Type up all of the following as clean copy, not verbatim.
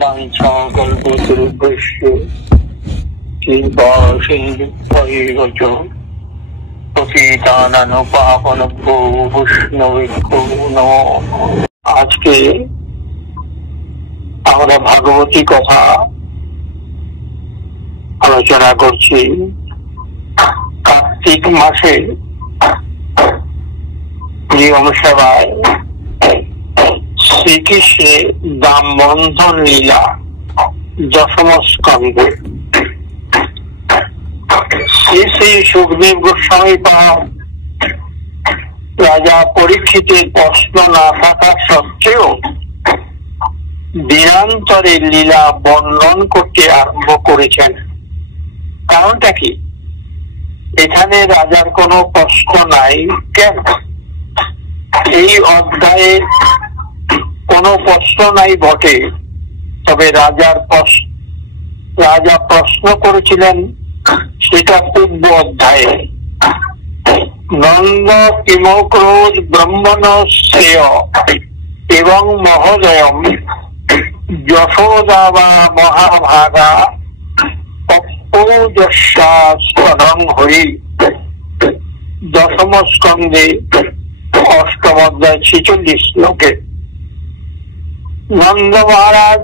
वाञ्छाकल्पतरुभ्यश्च कृपासिन्धुभ्यैव च पतितानां वैष्णवेभ्यो नमो। আজকে আমরা ভাগবতী কথা আলোচনা করছি। কার্তিক মাসে নিয়ম সেবায় শ্রীকৃষ্ণের দাম বন্ধন লীলা দশম স্কন্ধে শ্রী শ্রী সুখদেব গোস্বামী পাদ রাজা পরীক্ষিতের প্রশ্ন না থাকা সত্ত্বেও দিনান্তরে লীলা বর্ণন করতে আরম্ভ করেছেন। কারণটা কি? এখানে রাজার কোনো প্রশ্ন নাই কেন? এই অধ্যায়ে কোনো প্রশ্ন নাই বটে, তবে রাজা প্রশ্ন করেছিলেন সেটা পূর্ব অধ্যায়ে। নন্দ কিমক্রোধ ব্রহ্মণ শ্রেয় এবং মহোদয়ম যশোদা বা মহাভাগা অপৌজস্যাস্পদং হরি দশম স্কন্ধে অষ্টম অধ্যায় 46 শ্লোকে। নন্দ মহারাজ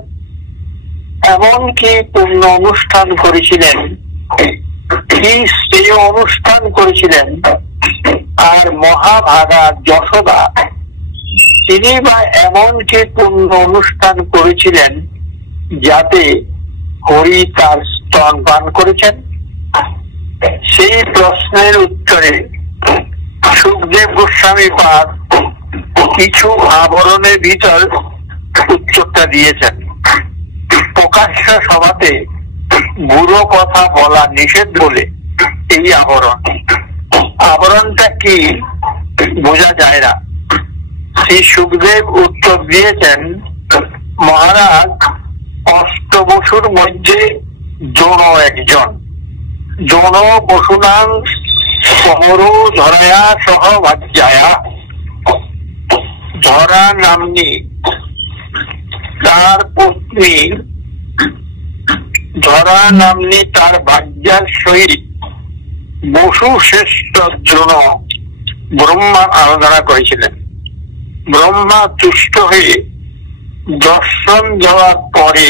এমন কি পূর্ণ অনুষ্ঠান করেছিলেন, কি শ্রেয় অনুষ্ঠান করেছিলেন, আর মহাভাগা যশোদা তিনি বা এমন কি পূর্ণ অনুষ্ঠান করেছিলেন যাতে হরি তার স্তন পান করেছেন? সেই প্রশ্নের উত্তরে সুখদেব গোস্বামী পাদ কিছু আবরণের ভিতর উত্তরটা দিয়েছেন। প্রকাশ্য সভাতে বুড়ো কথা বলা নিষেধ বলে এই আবরণটা কি বোঝা যায় না। শ্রী সুখদেব উত্তর দিয়েছেন, মহারাজ অষ্টবসুর মধ্যে জোন একজন, জোন বসুনাং সমরো ধরায়া সহ ভাজ্যায়া। ধরা নাম্নী তার পত্নী, ধরা নাম্নী তার ভাজ্যার সহিত বসু শ্রেষ্ঠ জোন ব্রহ্মা আরাধনা করেছিলেন। ব্রহ্মা তুষ্ট হয়ে দর্শন দেওয়ার পরে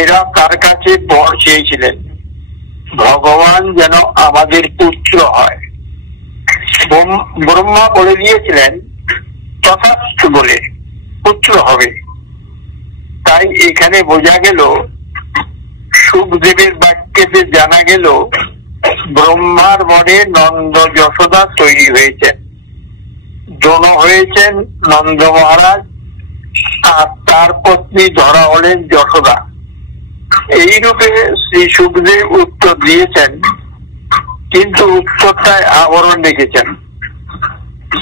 এরা তার কাছে বর চেয়েছিলেন, ভগবান যেন আমাদের পুত্র হয়। ব্রহ্মা বলে দিয়েছিলেন তথাস্তু বলে, পুত্র হবে। তাই এখানে বোঝা গেল, সুখদেবের বাক্যেতে জানা গেল ব্রহ্মার বরে নন্দ যশোদা তৈরি হয়েছেন। জোন হয়েছেন নন্দ মহারাজ আর তার পত্নী ধরা হলেন যশোদা। এই রূপে শ্রী সুখদেব উত্তর দিয়েছেন, কিন্তু উত্তরটায় আবরণ রেখেছেন।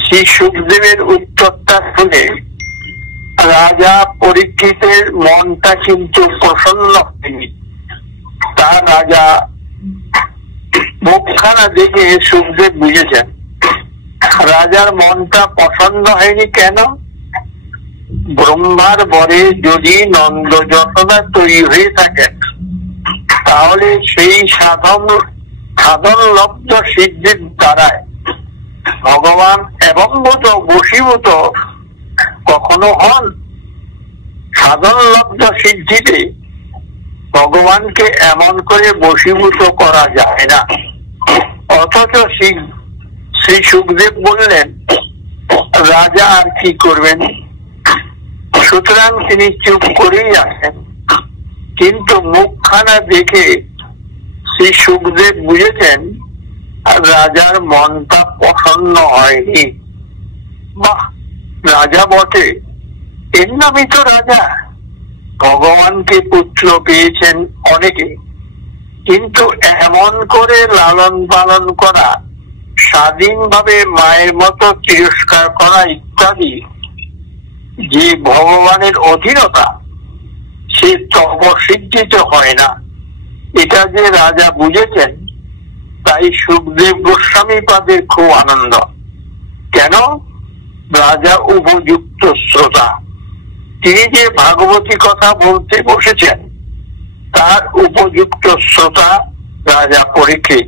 শ্রী সুখদেবের উত্তরটা শুনে রাজা পরীক্ষিতের মনটা কিন্তু প্রসন্ন হয়নি। তার রাজা মুখখানা দেখে সুখদেব বুঝেছেন রাজার মনটা পছন্দ হয়নি কেন? ব্রহ্মার বরে যদি নন্দ যশোদা তৈরি হয়ে থাকেন, তাহলে সেই সাধন লব্ধ সিদ্ধির দ্বারায় ভগবান এবং বশীভূত কখনো হন? সাধন লব্ধ সিদ্ধিতে ভগবানকে এমন করে বশীভূত করা যায় না। অথচ শ্রী সুখদেব বললেন রাজা আর কি করবেন, সুতরাং তিনি চুপ করেই আছেন। কিন্তু মুখখানা দেখে শ্রী সুখদেব বুঝেছেন রাজার মনটা পছন্দ হয়নি। বাহ, রাজা বটে, এর নামই তো রাজা। ভগবানকে পুত্র পেয়েছেন অনেকে, কিন্তু এমন করে লালন পালন করা, স্বাধীনভাবে মায়ের মতো তিরস্কার করা ইত্যাদি যে ভগবানের অধীনতা, সে তপসিদ্ধিত হয় না। এটা যে রাজা বুঝেছেন, তাই সুখদেব গোস্বামী পাদের খুব আনন্দ। কেন? রাজা উপযুক্ত শ্রোতা। তিনি যে ভাগবতী কথা বলতে বসেছেন তার উপযুক্ত শ্রোতা রাজা পরীক্ষিত,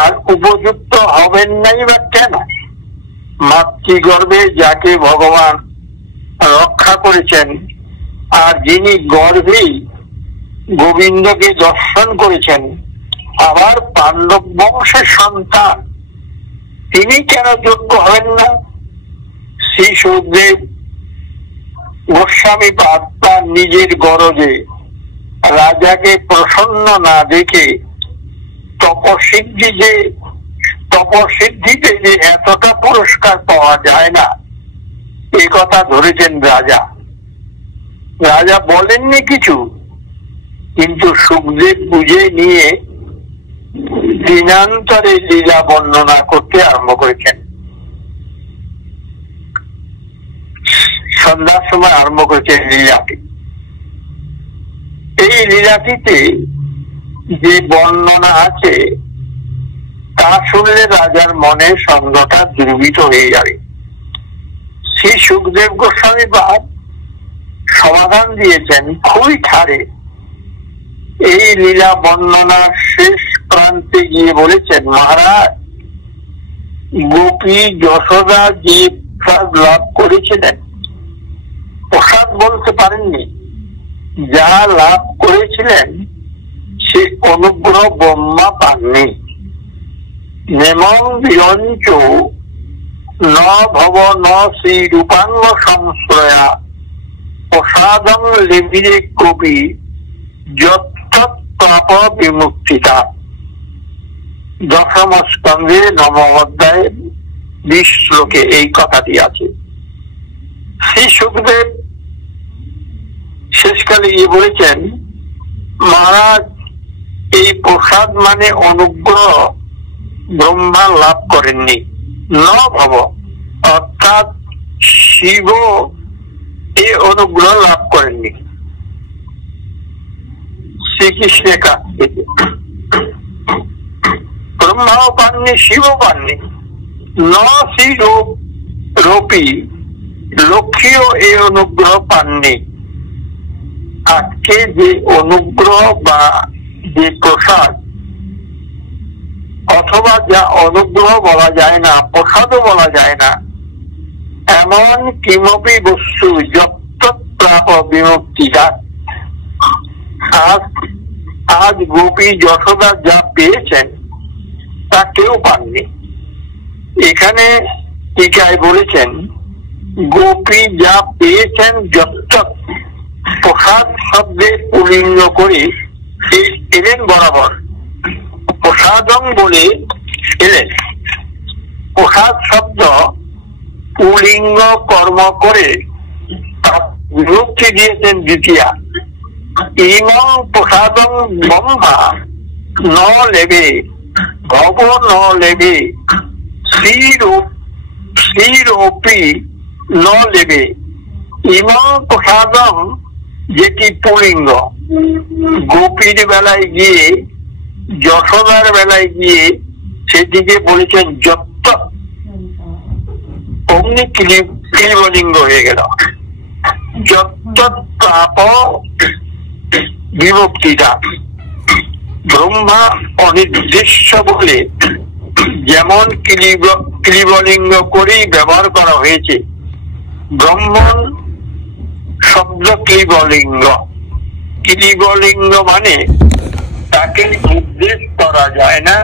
আর উপযুক্ত হবেন নাই বা কেন? মাতৃগর্ভে যাকে ভগবান রক্ষা করেছেন আর যিনি গর্ভেই গোবিন্দকে দর্শন করেছেন, আবার পাণ্ডব বংশের সন্তান, তিনি কেন যোগ্য হবেন না? শ্রী সুখদেব গোস্বামী পাদ তার নিজের গরজে রাজাকে প্রসন্ন না দেখে তপসিদ্ধিতে যে এতটা পুরস্কার পাওয়া যায় না এ কথা ধরেছেন রাজা। রাজা বলেননি কিছু, কিন্তু সুখদেব বুঝে নিয়ে দিনান্তরে লীলা বর্ণনা করতে আরম্ভ করেছেন। সন্ধ্যার সময় আরম্ভ করেছেন লীলাটি। এই লীলাটিতে যে বর্ণনা আছে তা শুনলে রাজার মনে সন্দেহটা দুর্বৃত হয়ে যাবে। শ্রী সুখদেব গোস্বামী পাদ সমাধান দিয়েছেন খুবই ঠাড়ে। এই লীলা বর্ণনার শেষ প্রান্তে গিয়ে বলেছেন, মহারাজ, গোপী যশোদা যে প্রসাদ লাভ করেছিলেন, প্রসাদ বলতে পারেননি, যা লাভ করেছিলেন সে অনুগ্রহ ব্রহ্মা পাননি। নেমং বিরঞ্চ ন ভব ন শ্রী রূপাঙ্গ সংশ্রয়া প্রসাদং লেবিরে কবি যৎপ্রাপ বিমুক্তিতা। দশম স্কন্ধে নবম অধ্যায়ে 20 শ্লোকে এই কথাটি আছে। শ্রী সুখদেব শেষকালে গিয়ে বলেছেন, মহারাজ, এই প্রসাদ মানে অনুগ্রহ ব্রহ্মা লাভ করেননি। ন ভব অর্থাৎ শিব এই অনুগ্রহ লাভ করেননি শ্রীকৃষ্ণের কাছ থেকে। ব্রহ্মাও পাননি, শিবও পাননি। ন শ্রী রূপী লক্ষ্মীও এই অনুগ্রহ পাননি। আজকে যে অনুগ্রহ বা যে প্রসাদ, অথবা যা অনুগ্রহ বলা যায় না, প্রসাদও বলা যায় না, এমন কিমপি বস্তু যৎপ্রাপ বিমুক্তিতা, আজ গোপী যশোদা যা পেয়েছেন তা কেউ পাননি। এখানে টিকায় বলেছেন, গোপী যা পেয়েছেন যত প্রসাদ শব্দে পুলিঙ্গ করে এলেন বরাবর, প্রসাদং বলে এলেন। প্রসাদ শব্দ পুলিঙ্গ কর্ম করে তার বিভক্তি দিয়েছেন দ্বিতীয়া। ইমং প্রসাদং ব্রহ্মা ন লেবে ভব ন লেবে শ্রীরূপী ন লেবে। ইমং প্রসাদং যেটি পুলিঙ্গ, গোপীর বেলায় গিয়ে, যশোদার বেলায় গিয়ে সেটিকে বলেছেন যত্ত, অমনি ক্লিবলিঙ্গ হয়ে গেল। যত্তাপ বিভক্তিটা ব্রহ্মা অনির্দিষ্ট বলে যেমন ক্লিবলিঙ্গ করেই ব্যবহার করা হয়েছে, ব্রহ্মণ শব্দ ক্লিবলিঙ্গ। ক্লিবলিঙ্গ মানে তাকে নির্দেশ করা যায় না,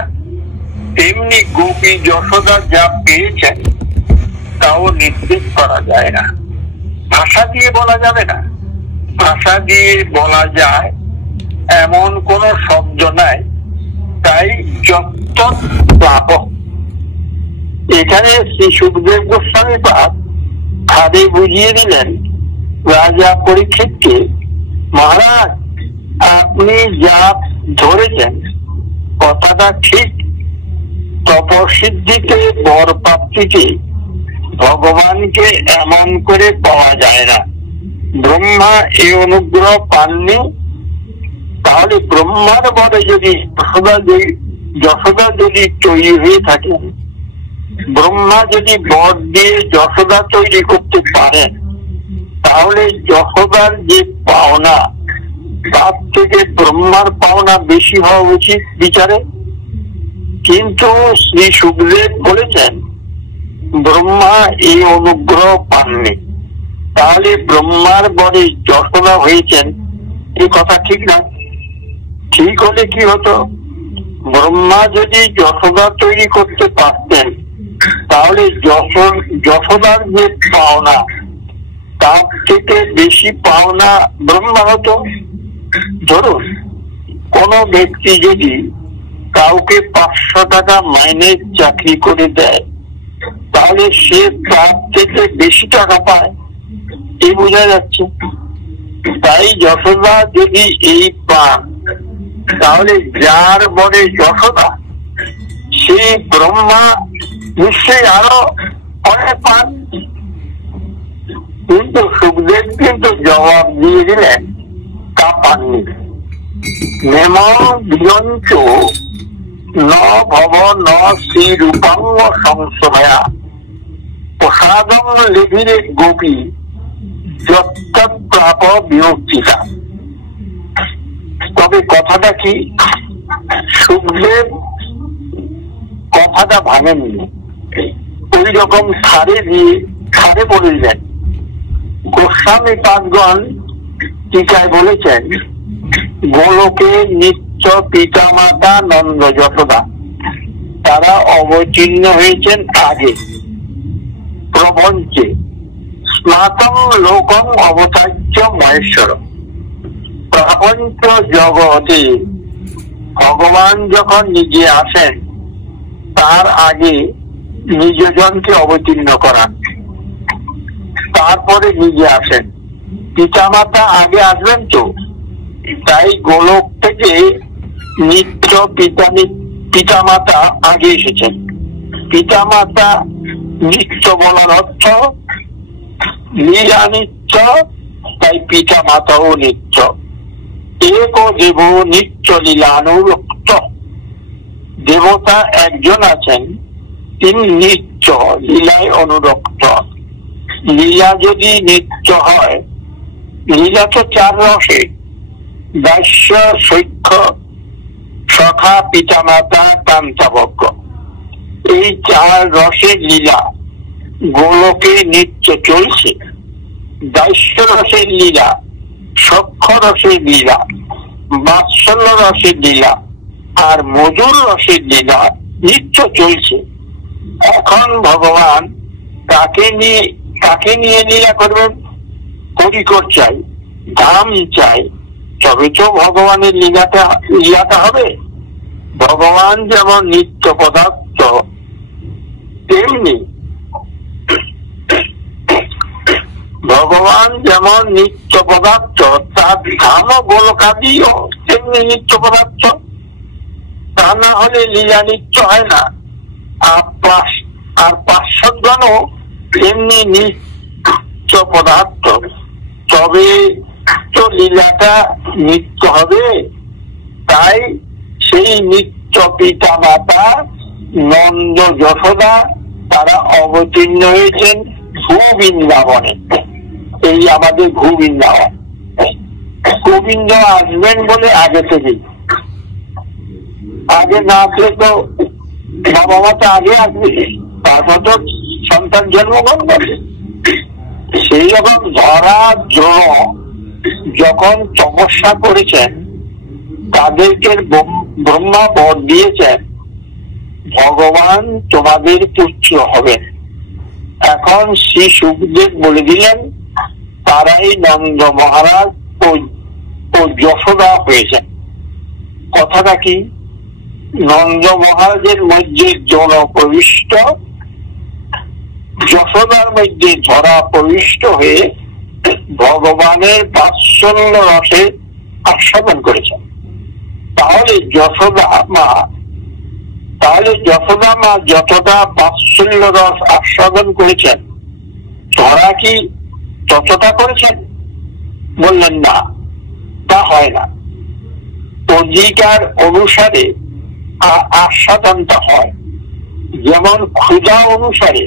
তেমনি গোপী যশোদা যা পেয়েছেন তাও নির্দেশ করা যায় না। ভাষা দিয়ে বলা যাবে না। ভাষা দিয়ে বলা যায় এমন কোন শব্দ নাই, তাই যৎপ্রাপ। এখানে শ্রী সুখদেব গোস্বামী পাদ খাদে বুঝিয়ে দিলেন রাজা পরীক্ষিতকে, মহারাজ, আপনি যা ধরেছেন কথাটা ঠিক। তপসিদ্ধিতে বর প্রাপ্তিতে ভগবানকে এমন করে পাওয়া যায় না। ব্রহ্মা এই অনুগ্রহ পাননি, তাহলে ব্রহ্মার বরে যদি যশোদা যদি তৈরি হয়ে থাকে, ব্রহ্মা যদি বর দিয়ে যশোদা তৈরি করতে পারেন, তাহলে যশোদার যে পাওনা তার থেকে ব্রহ্মার পাওনা বেশি হওয়া উচিত বিচারে। কিন্তু শ্রী সুখদেব বলেছেন ব্রহ্মা এই অনুগ্রহ পাননি, তাহলে ব্রহ্মার বরে যশোদা হয়েছেন, এই কথা ঠিক না। ঠিক হলে কি হতো, ব্রহ্মা যদি যশোদা তৈরি করতে পারতেন তাহলে যশোদার যে পাওনা তার থেকে বেশি পাওনা ব্রহ্মা হতো। ধরুন কোন ব্যক্তি যদি কাউকে 500 টাকা মাইনে চাকরি করে দেয় তাহলে সে তার থেকে বেশি টাকা পায়, এই বোঝা যাচ্ছে। তাই যশোদা যদি এই পান তাহলে যার বলে যশোদা সে ব্রহ্মা নিশ্চয়ই আরো অনেক পান। কিন্তু সুখদেব কিন্তু জবাব দিয়ে দিলেন তা পাননি। নেম বিরঞ্চ ন ভব ন শ্রী রূপাঙ্গ সংশয়া প্রসাদম লেভিরে গোপী যত্তৎপ্রাপ বিরক্তিতা। তবে কথাটা কি, সুখদেব কথাটা ভাঙেননি, ওই রকম খারে বলিলেন। গোস্বামী পাদগণ টিকায় বলেছেন গোলকে নিত্য পিতামাতা নন্দ যশোদা তারা অবতীর্ণ হয়েছেন আগে প্রপঞ্চে স্নাতং লোকং অবতার্য মহেশ্বর। প্রপঞ্চ জগতে ভগবান যখন নিজে আসেন তার আগে নিজজনকে অবতীর্ণ করান, তারপরে নিজে আসেন। পিতামাতা আগে আসবেন তো, তাই গোলক থেকে নিত্য পিতামাতা আগে এসেছেন। পিতামাতা নিত্য বলার অর্থ লীলা নিত্য, তাই পিতামাতাও নিত্য। এক দেব নিত্য লীলানুরক্ত, দেবতা একজন আছেন তিনি নিত্য লীলায় অনুরক্ত। লীলা যদি নিত্য হয়, লীলা তো 4 রসে, দাস্য সৈক্ষ সখা পিতামাতা কান্তাবজ্ঞ, এই 4 রসের লীলা গোলকে নিত্য চলছে। দাস্য রসের লীলা, সখ্য রসের লীলা, বাৎসল্য রসের লীলা আর মধুর রসের লীলা নিত্য চলছে। এখন ভগবান কাকে নিয়ে লীলা করবেন? পরিকর চাই, ধাম চাই, তবে তো ভগবানের লীলাটা হবে। ভগবান যেমন নিত্য পদার্থ তেমনি ভগবান যেমন নিত্য পদার্থ তার ধাম গোলকাদিও তেমনি নিত্য পদার্থ। তা না হলে লীলা নিত্য হয় না। আর পার্শ্বদগণও তেমনি নিত্য পদার্থ, তবে তো লীলাটা নিত্য হবে। তাই সেই নিত্য পিতা মাতা নন্দ যশোদা তারা অবতীর্ণ হয়েছেন ভূবৃন্দাবনে। এই আমাদের ভূবৃন্দাবন। গোবিন্দ আসবেন বলে আগে থেকেই, আগে না আসলে তো বাবা মা তো আগে আসবে, তারপর তো সন্তান জন্মগ্রহণ করবে। সেই রকম ধরা দ্রোণ যখন তপস্যা করেছেন তাদেরকে ব্রহ্মা বর দিয়েছেন ভগবান তোমাদের পুত্র হবেন। এখন শ্রী সুখদেব বলে দিলেন তারাই নন্দ মহারাজ ও যশোদা হয়েছেন। কথাটা কি, নন্দ মহারাজের মধ্যে যৌন প্রবিষ্ট, যশোদার মধ্যে ধরা প্রবিষ্ট হয়ে ভগবানের বাৎসল্য রসে আস্বাদন করেছেন। তাহলে যশোদা মা যতটা বাৎসল্য রস আস্বাদন করেছেন ধরা কি ততটা করেছেন? বললেন না, তা হয় না। অধিকার অনুসারে আস্বাদনটা হয়। যেমন ক্ষুধা অনুসারে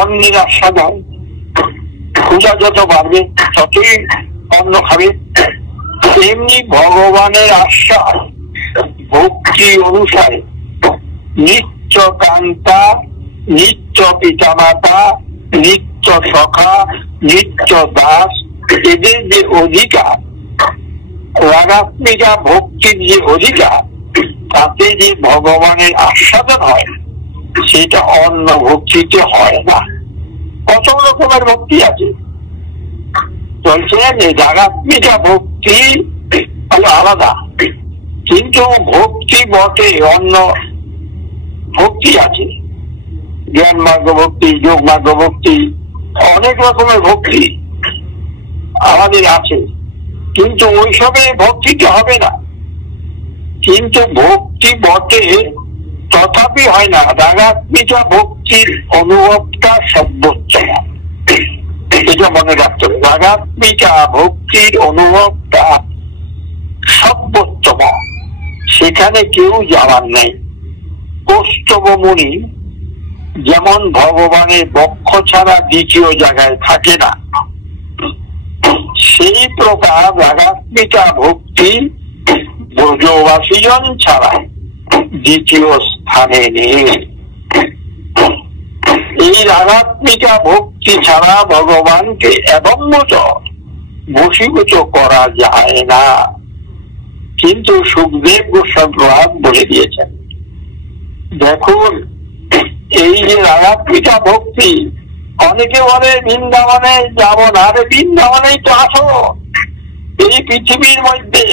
অন্যের আস্বাদন, ক্ষুধা যত বাড়বে ততই অন্ন খাবে। তেমনি ভগবানের আশ্বাস ভক্তি অনুসারে নিত্য কান্তা, নিত্য পিতামাতা, নিত্য সখা, নিত্য দাস, এদের যে অধিকার, রাগাত্মিকা ভক্তির যে অধিকার, তাতে যে ভগবানের আস্বাদন হয় সেটা অন্য ভক্তিতে হয় না। কত রকমের ভক্তি আছে বলছেন, রাগাত্মিকা ভক্তি হলো আলাদা, কিন্তু ভক্তি বটে অন্য ভক্তি আছে, জ্ঞান মার্গ ভক্তি, যোগ মার্গ ভক্তি, অনেক রকমের ভক্তি আমাদের আছে, কিন্তু ওইসবে ভক্তিতে হবে না। কিন্তু ভক্তি বটে, তথাপি হয় না। রাগাত্মিকা ভক্তির অনুভবটা সর্বোচ্চম, এটা মনে রাখতে হবে। রাগাত্মিকা ভক্তির অনুভবটা সর্বোচ্চম, সেখানে কেউ যাওয়ার নেই। কৌস্তব মুনি যেমন ভগবানের বক্ষ ছাড়া দ্বিতীয় জায়গায় থাকে না, সেই প্রকার রাগাত্মিকা ভক্তি ব্রজবাসীজন ছাড়া দ্বিতীয় স্থানে নেই। এই রাগাত্মিকা ভক্তি ছাড়া ভগবানকে এবম্মত বশীভূত করা যায় না। কিন্তু সুখদেব গোস্বামী বলে দিয়েছেন, দেখুন এই যে রাগাত্মিকা ভক্তি, অনেকে বলে বৃন্দাবনে যাব না, আরে বৃন্দাবনেই তো আসো। এই পৃথিবীর মধ্যে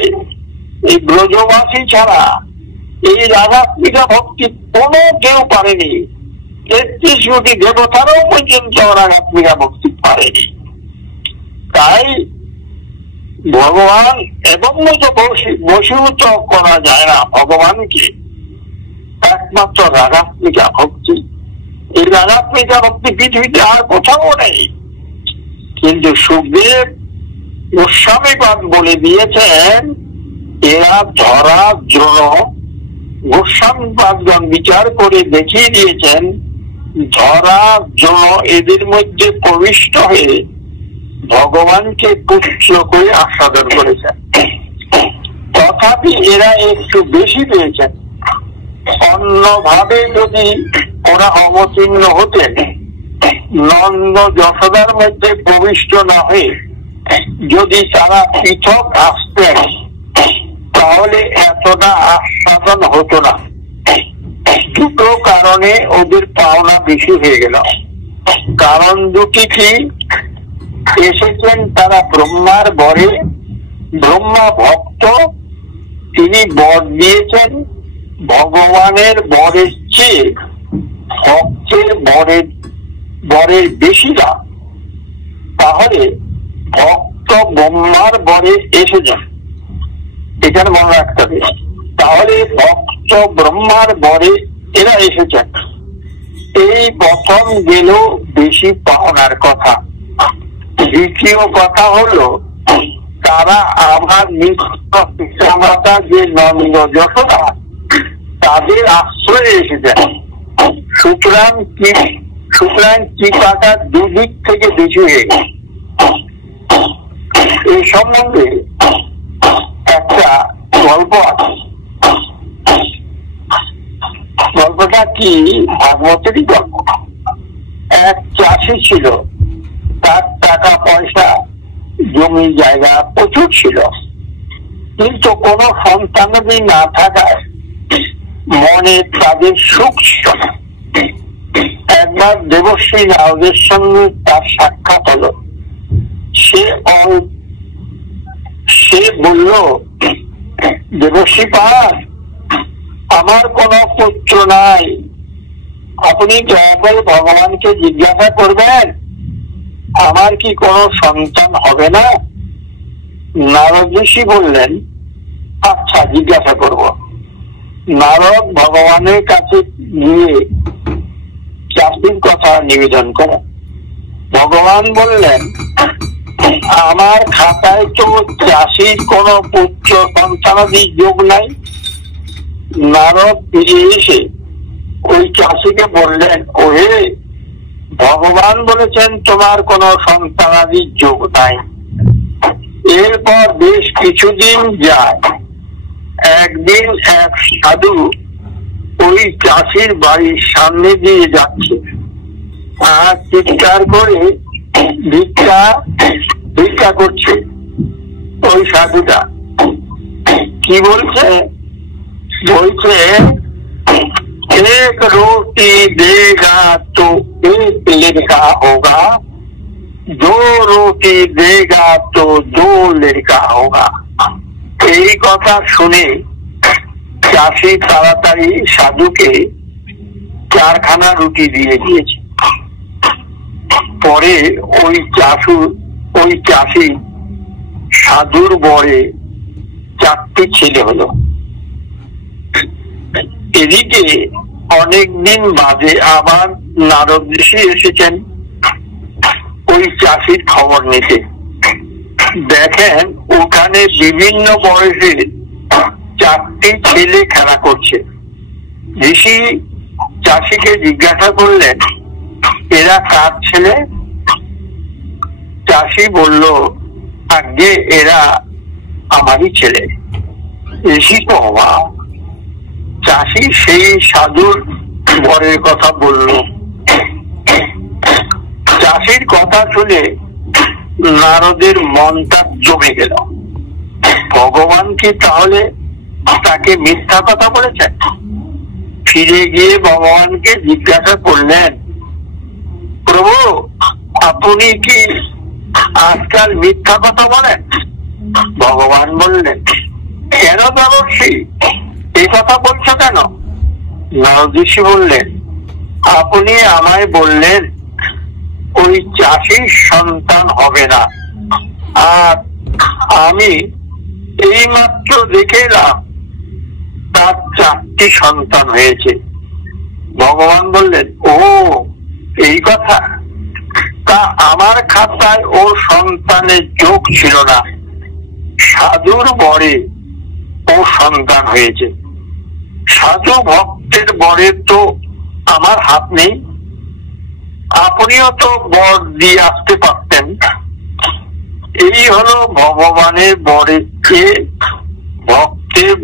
এই ব্রজবাসী ছাড়া এই রাগাত্মিকা ভক্তি কোনো কেউ পারেনি। 33 কোটি দেবতারাও পর্যন্ত রাগাত্মিকা ভক্তি পারেনি। তাই ভগবান এবং মতো বশীভূত করা যায় না ভগবানকে, একমাত্র রাগাত্মিকা ভক্তি। এই রাগাত্মিকা ভক্তি পৃথিবীতে আর কোথাও নেই। কিন্তু সুখদেব গোস্বামীপাদ বলে দিয়েছেন, এরা ধরা দ্রোণ। গোস্বামীপাদগণ বিচার করে দেখিয়ে দিয়েছেন, ধরা দ্রোণ এদের মধ্যে প্রবিষ্ট হয়ে ভগবানকে পুচ্ছ করে আস্বাদন করেছেন। তথাপি এরা একটু বেশি পেয়েছেন। অন্যভাবে যদি ওরা অবতীর্ণ হতেন, নন্দ যশোদার মধ্যে প্রবিষ্ট না হয়ে যদি তারা পৃথক আসতেন, তাহলে এতটা আস্বাদন হতো না। দুটো কারণে ওদের পাওনা বেশি হয়ে গেল। কারণ দুটি কি, এসেছেন তারা ব্রহ্মার বরে, ব্রহ্মা ভক্ত, তিনি বর দিয়েছেন ভগবানের বরের চেয়ে ভক্তের বরের বেশি দাম। তাহলে ভক্ত ব্রহ্মার বরে এসেছেন, এখানে মনে রাখতে হবে। তাহলে ভক্ত ব্রহ্মার বরে এরা এসেছেন, এই প্রথম গেল বেশি পাওনার কথা। দ্বিতীয় কথা হলো, তারা আমার নিত্য পিতামাতা যে নন্দ যশোদা, তাদের আশ্রয়ে এসেছেন। সুতরাং কৃপাটা দুদিক থেকে বেশি হয়ে গেছে। এই সম্বন্ধে একটা গল্প আছে। গল্পটা কি, ভাগবতেরই গল্প। এক চাষি ছিল, তার টাকা পয়সা জমি জায়গা প্রচুর ছিল, কিন্তু কোনো সন্তানাদি না থাকায় মনে তাদের সুখ ছিল না। একবার দেবশ্রী নারদের সঙ্গে তার সাক্ষাৎ হলো। সে বলল, দেবশ্রী পাদ, আমার কোনো পুত্র নাই, আপনি দয়া করে ভগবানকে জিজ্ঞাসা করবেন আমার কি কোনো সন্তান হবে না? নারদ ঋষি বললেন, আচ্ছা জিজ্ঞাসা করব। নারদ ভগবানের কাছে গিয়ে চাষির কথা নিবেদন করে। ভগবান বললেন, আমার খাতায় তো চাষির কোনো পুত্র সন্তানাদি যোগ নাই। নারদ ফিরে এসে ওই চাষিকে বললেন, ওহে ভগবান বলেছেন তোমার কোনো সন্তানাদির যোগ নাই। এরপর বেশ কিছুদিন যায়। একদিন এক সাধু ওই চাষির বাড়ির সামনে দিয়ে যাচ্ছে আর চিৎকার করে ভিক্ষা করছে। ওই সাধুটা কি বলছে? বলছে, एक रोटी देगा तो एक लड़का होगा, दो रोटी देगा तो दो लड़का होगा। এই কথা শুনে চাষি তাড়াতাড়ি সাধুকে 4খানা রুটি দিয়ে দিয়েছে। পরে ওই চাষি সাধুর বরে 4টি ছেলে হলো। এদিকে অনেকদিন বাদে আবার নারদ ঋষি এসেছেন ওই চাষির খবর নিতে। দেখেন ওখানে বিভিন্ন বয়সের 4টি ছেলে খেলা করছে। ঋষি চাষিকে জিজ্ঞাসা করলেন, এরা কার ছেলে? চাষি বলল, আগে এরা আমারই ছেলে। ঋষি তো অবাক। চাষি সেই সাধুর বরের কথা বলল। চাষির কথা শুনে নারদের মনটা জমে গেল। ভগবান কি তাহলে তাকে মিথ্যা কথা বলেছেন? ফিরে গিয়ে ভগবানকে জিজ্ঞাসা করলেন, প্রভু আপনি কি আজকাল মিথ্যা কথা বলেন? ভগবান বললেন, কেন দেবর্ষি এই কথা বলছো কেন? নারদ ঋষি বললেন, আপনি আমায় বললেন ওই চাষির সন্তান হবে না, আর আমি এই মাত্র দেখে এলাম তার 4টি সন্তান হয়েছে। ভগবান বললেন, ও এই কথা? তা আমার খাতায় ওর সন্তানের যোগ ছিল না, সাধুর বরে ও সন্তান হয়েছে। সাধু ভক্তের বরে তো আমার হাত নেই, আপনিও তো বর দিয়ে আসতে পারতেন। এই হলো ভগবানের বরের চেয়ে ভক্তের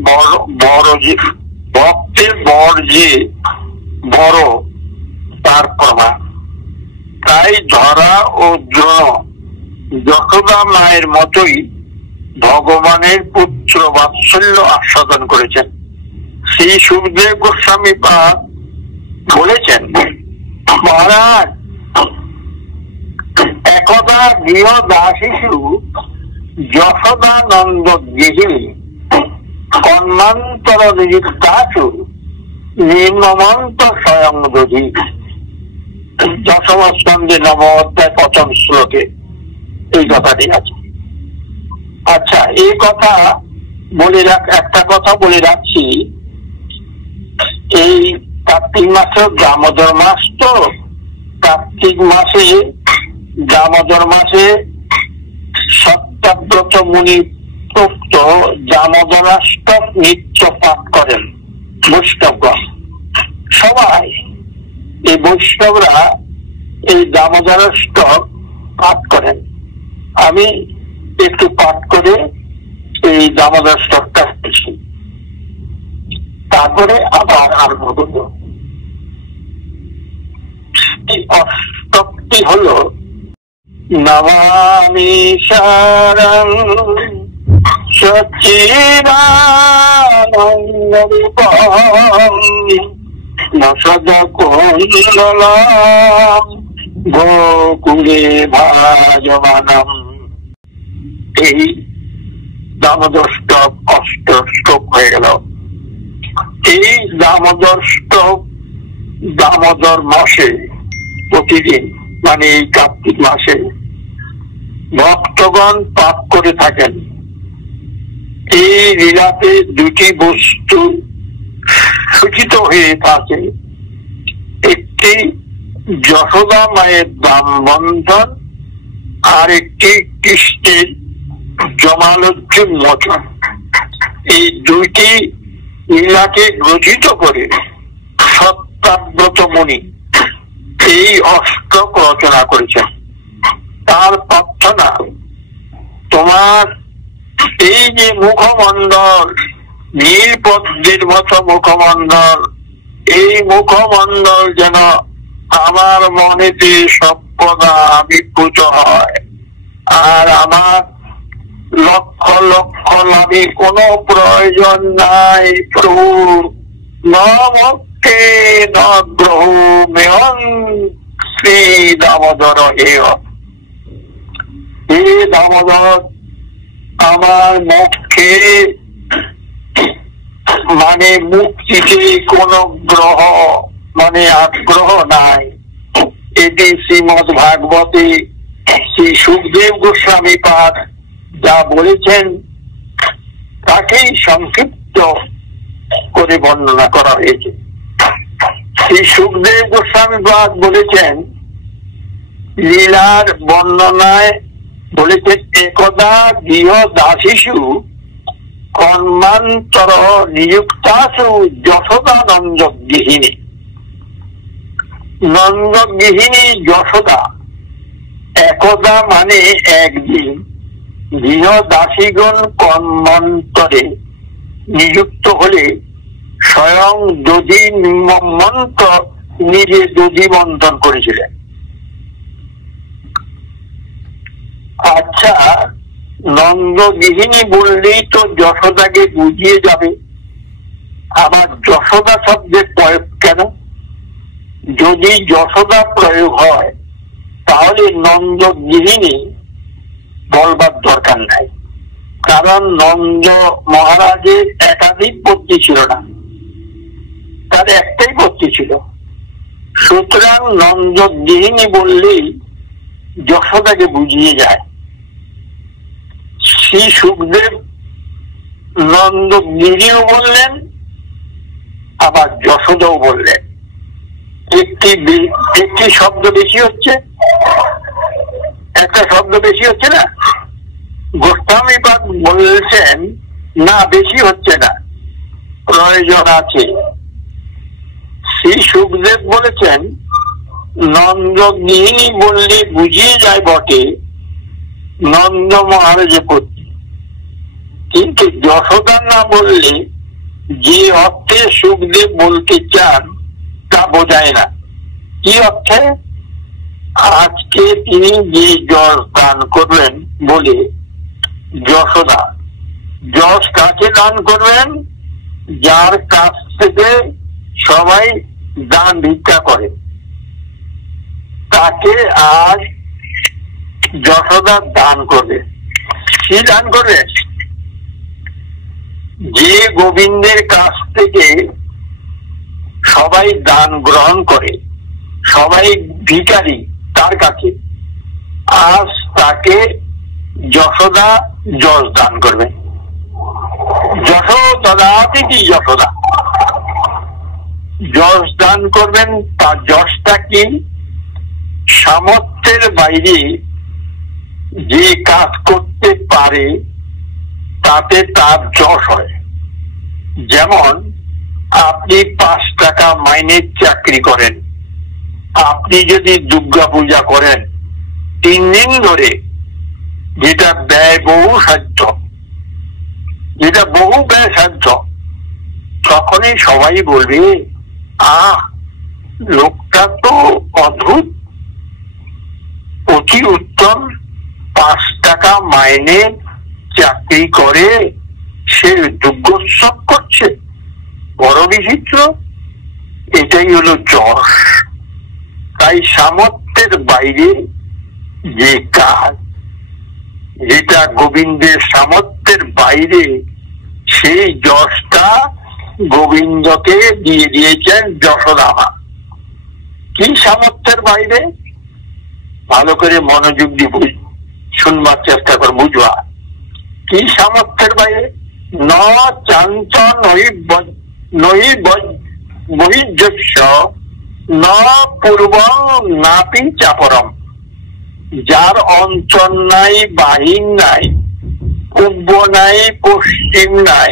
বর যে বড় তার প্রমাণ। তাই ধরা ও দ্রোণ যশোদা মায়ের মতোই ভগবানের পুত্র বাৎসল্য আস্বাদন করেছেন। শ্রী সুখদেব গোস্বামী পাদ বলেছেন, মহারাজ একদা গৃহ দাসিষু যশোদানন্দ গৃহিণী কর্মান্তর নিযুক্তাসু নির্মমন্ত স্বয়ং দধি। দশম স্কন্ধে 9ম অধ্যায় 1ম শ্লোকে এই কথাটি আছে। আচ্ছা, এই কথা একটা কথা বলে রাখছি। এই কার্তিক মাসে দামোদর মাস, তো কার্তিক মাসে দামোদর মাসে সত্যাব্রত মুনি প্রোক্ত দামোদরাষ্টক নিত্য পাঠ করেন বৈষ্ণবগণ। সবাই এই বৈষ্ণবরা এই দামোদরাষ্টক পাঠ করেন। আমি একটু পাঠ করে এই দামোদরাষ্টকটা পেয়েছি, তারপরে আবার আরম্ভ করব। এই অষ্টকটি হল, নমামি শরং সচ্চিদানন্দরূপম নসদকুণ্ডলম গোকুলে ভাজমানম। এই দামোদর স্তব 8 শ্লোক হয়ে গেল। এই দামোদর স্তব দামোদর মাসে প্রতিদিন, মানে এই কার্তিক মাসে ভক্তগণ পাঠ করে থাকেন। এই লীলাতে 2টি বস্তু সূচিত হয়ে থাকে। একটি যশোদা মায়ের দাম বন্ধন, আর একটি কৃষ্ণের জমালজ্জুর মোচন। এই 2টি লীলাকে গ্রথিত করে সত্যাব্রত মুনি এই অষ্টক রচনা করেছেন। তার প্রার্থনা, তোমার এই যে মুখমণ্ডল, নীলপদ্মের মতো মুখমণ্ডল, এই মুখমণ্ডল যেন আমার মনেতে সর্বদা বিভূত হয়, আর আমার লক্ষ লক্ষ লাভে কোনো প্রয়োজন নাই প্রভু। নমকে নগ্রহ মেয়ং শ্রী দামোদর হেয়। হে দামোদর, আমার মুখে মানে মুক্তিতে কোন গ্রহ মানে আগ্রহ নাই। এটি শ্রীমদ ভাগবতে শ্রী সুখদেব গোস্বামী পাদ যা বলেছেন তাকেই সংক্ষিপ্ত করে বর্ণনা করা হয়েছে। শ্রী সুখদেব গোস্বামী পাদ বলেছেন, লীলার বর্ণনায় বলেছেন, একদা গৃহ দাসীষু কর্মান্তর নিযুক্তাসু যশোদা নন্দগৃহিণী। নন্দগৃহিণী যশোদা একদা মানে একদিন গৃহ দাসীগণ কর্মান্তরে নিযুক্ত হলে স্বয়ং দধি মন্ত্র নিজে দধি মন্থন করেছিলেন। আচ্ছা, নন্দগৃহিণী বললেই তো যশোদাকে বুঝিয়ে যাবে, আবার যশোদা শব্দের প্রয়োগ কেন? যদি যশোদা প্রয়োগ হয় তাহলে নন্দগৃহিণী বলবার দরকার নাই, কারণ নন্দ মহারাজের একাধিক পত্নী ছিল না, তার একটাই পত্নী ছিল। সুতরাং নন্দগৃহিণী বললেই যশোদাকে বুঝিয়ে যায়। শ্রী সুখদেব নন্দগিরিও বললেন, আবার যশোদাও বললেন। একটি শব্দ বেশি হচ্ছে, একটা শব্দ বেশি হচ্ছে না? গোস্বামী পাদ বলছেন না, বেশি হচ্ছে না, প্রয়োজন আছে। শ্রী সুখদেব বলেছেন নন্দগিনী বললে বুঝিয়ে যায় বটে নন্দ মহারাজের পত্নী, কিন্তু যশোদা না বললে যে অর্থে সুখদেব বলতে চান তা বোঝায় না। কি অর্থে? আজকে তিনি যে যশ দান করবেন বলে যশোদা, যশ কাকে দান করবেন? যার কাছ থেকে সবাই দান ভিক্ষা করে তাকে আজ যশোদা দান করবে। কি দান করবে? যে গোবিন্দের কাছ থেকে সবাই দান গ্রহণ করে, সবাই ভিখারি তার কাছে, আজ তাকে যশোদা যশ দান করবে। যশোদা কি যশোদা যশ দান করবেন। তার যশটা কি? সামর্থ্যের বাইরে যে কাজ করতে পারে তাতে তার যশ হয়। যেমন আপনি 5 টাকা মাইনের চাকরি করেন, আপনি যদি দুর্গা পূজা করেন 3 দিন ধরে, যেটা বহু ব্যয় সাধ্য, তখনই সবাই বলবে, লোকটা তো অদ্ভুত, অতি উত্তম, 5 টাকা মাইনে চাকরি করে সে দুর্গোৎসব করছে, বড় বিচিত্র। এটাই হলো যশ। তাই সামর্থ্যের বাইরে যে কাজ, যেটা গোবিন্দের সামর্থ্যের বাইরে, সেই যশটা গোবিন্দকে দিয়ে দিয়েছেন যশোদা মা। কি সামর্থ্যের বাইরে? ভালো করে মনোযোগ দিয়ে শুনবার চেষ্টা কর, বুঝবা। কি সামর্থ্যের বাইরে? ন চাঞ্চ নহি বহির্যস্য ন পূর্বং নাপি চাপরম। যার অঞ্চল নাই, বাহির নাই, পূর্ব নাই, পশ্চিম নাই,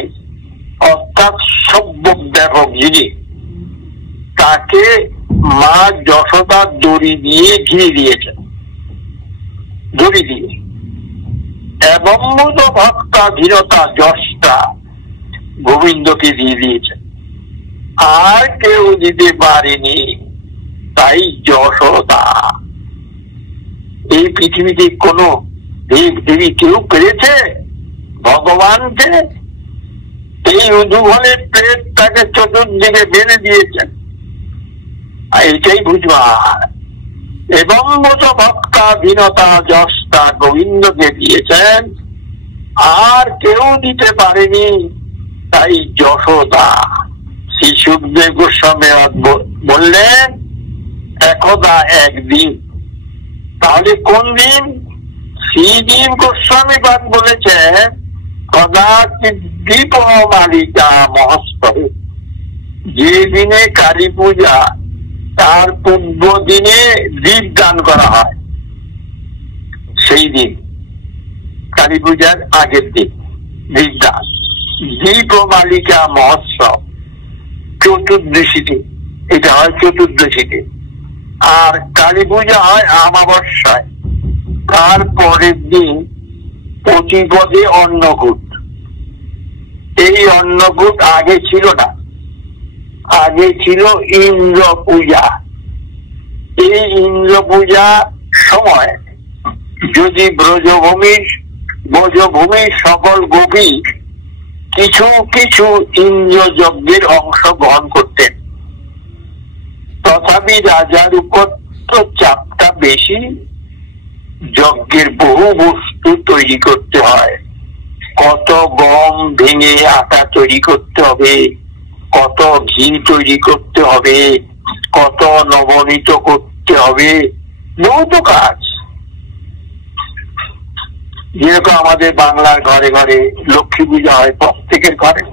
অর্থাৎ সর্বব্যাপক যিনি, তাকে মা যশোদা দড়ি দিয়ে ঘিরে দিয়েছেন, দড়ি দিয়ে। এবং ভক্তাধীনতা যশটা গোবিন্দকে দিয়ে দিয়েছেন, আর কেউ দিতে পারেনি, তাই যশোদা। এই পৃথিবীতে কোন দেব দেবী কেউ পেরেছে ভগবানকে? এই উদুভলে প্রেত তাকে চতুর্দিকে বেঁধে দিয়েছেন, এইটাই বুঝবার। এবং ভক্তাধীনতা যশটা গোবিন্দকে দিয়েছেন, আর কেউ দিতে পারেনি, তাই যশোদা। শ্রী সুখদেব গোস্বামী বললেন একদা একদিন। তাহলে কোন দিন? শ্রীজীব গোস্বামী পাদ বলেছেন কদাচিৎ দীপ মালিকা মহোৎসবে, যে দিনে কালী পূজা তার পূর্ব দিনে দীপ দান করা হয়, সেই দিন কালী পূজার আগের দিন দীপ দান, দীপ মালিকা মহোৎসব চতুর্দশীতে, এটা হয় চতুর্দশীতে। আর কালী পূজা হয় অমাবস্যায়, তার পরের দিন প্রতিপদে অন্নকূট। এই অন্নকূট আগে ছিল না, আগে ছিল ইন্দ্র পূজা। এই ইন্দ্র পূজা সময় যদি ব্রজভূমির সকল গোপী কিছু কিছু ইন্দ্র যজ্ঞের অংশ গ্রহণ করতেন, তথাপি রাজার উপর তো চাপটা বেশি। যজ্ঞের বহু বস্তু তৈরি করতে হয়, কত গম ভেঙে আটা তৈরি করতে হবে, কত ঘি তৈরি করতে হবে, কত নবনীত করতে হবে, বহুত কাজ। যেরকম আমাদের বাংলার ঘরে ঘরে লক্ষ্মী পূজা হয় প্রত্যেকের ঘরে,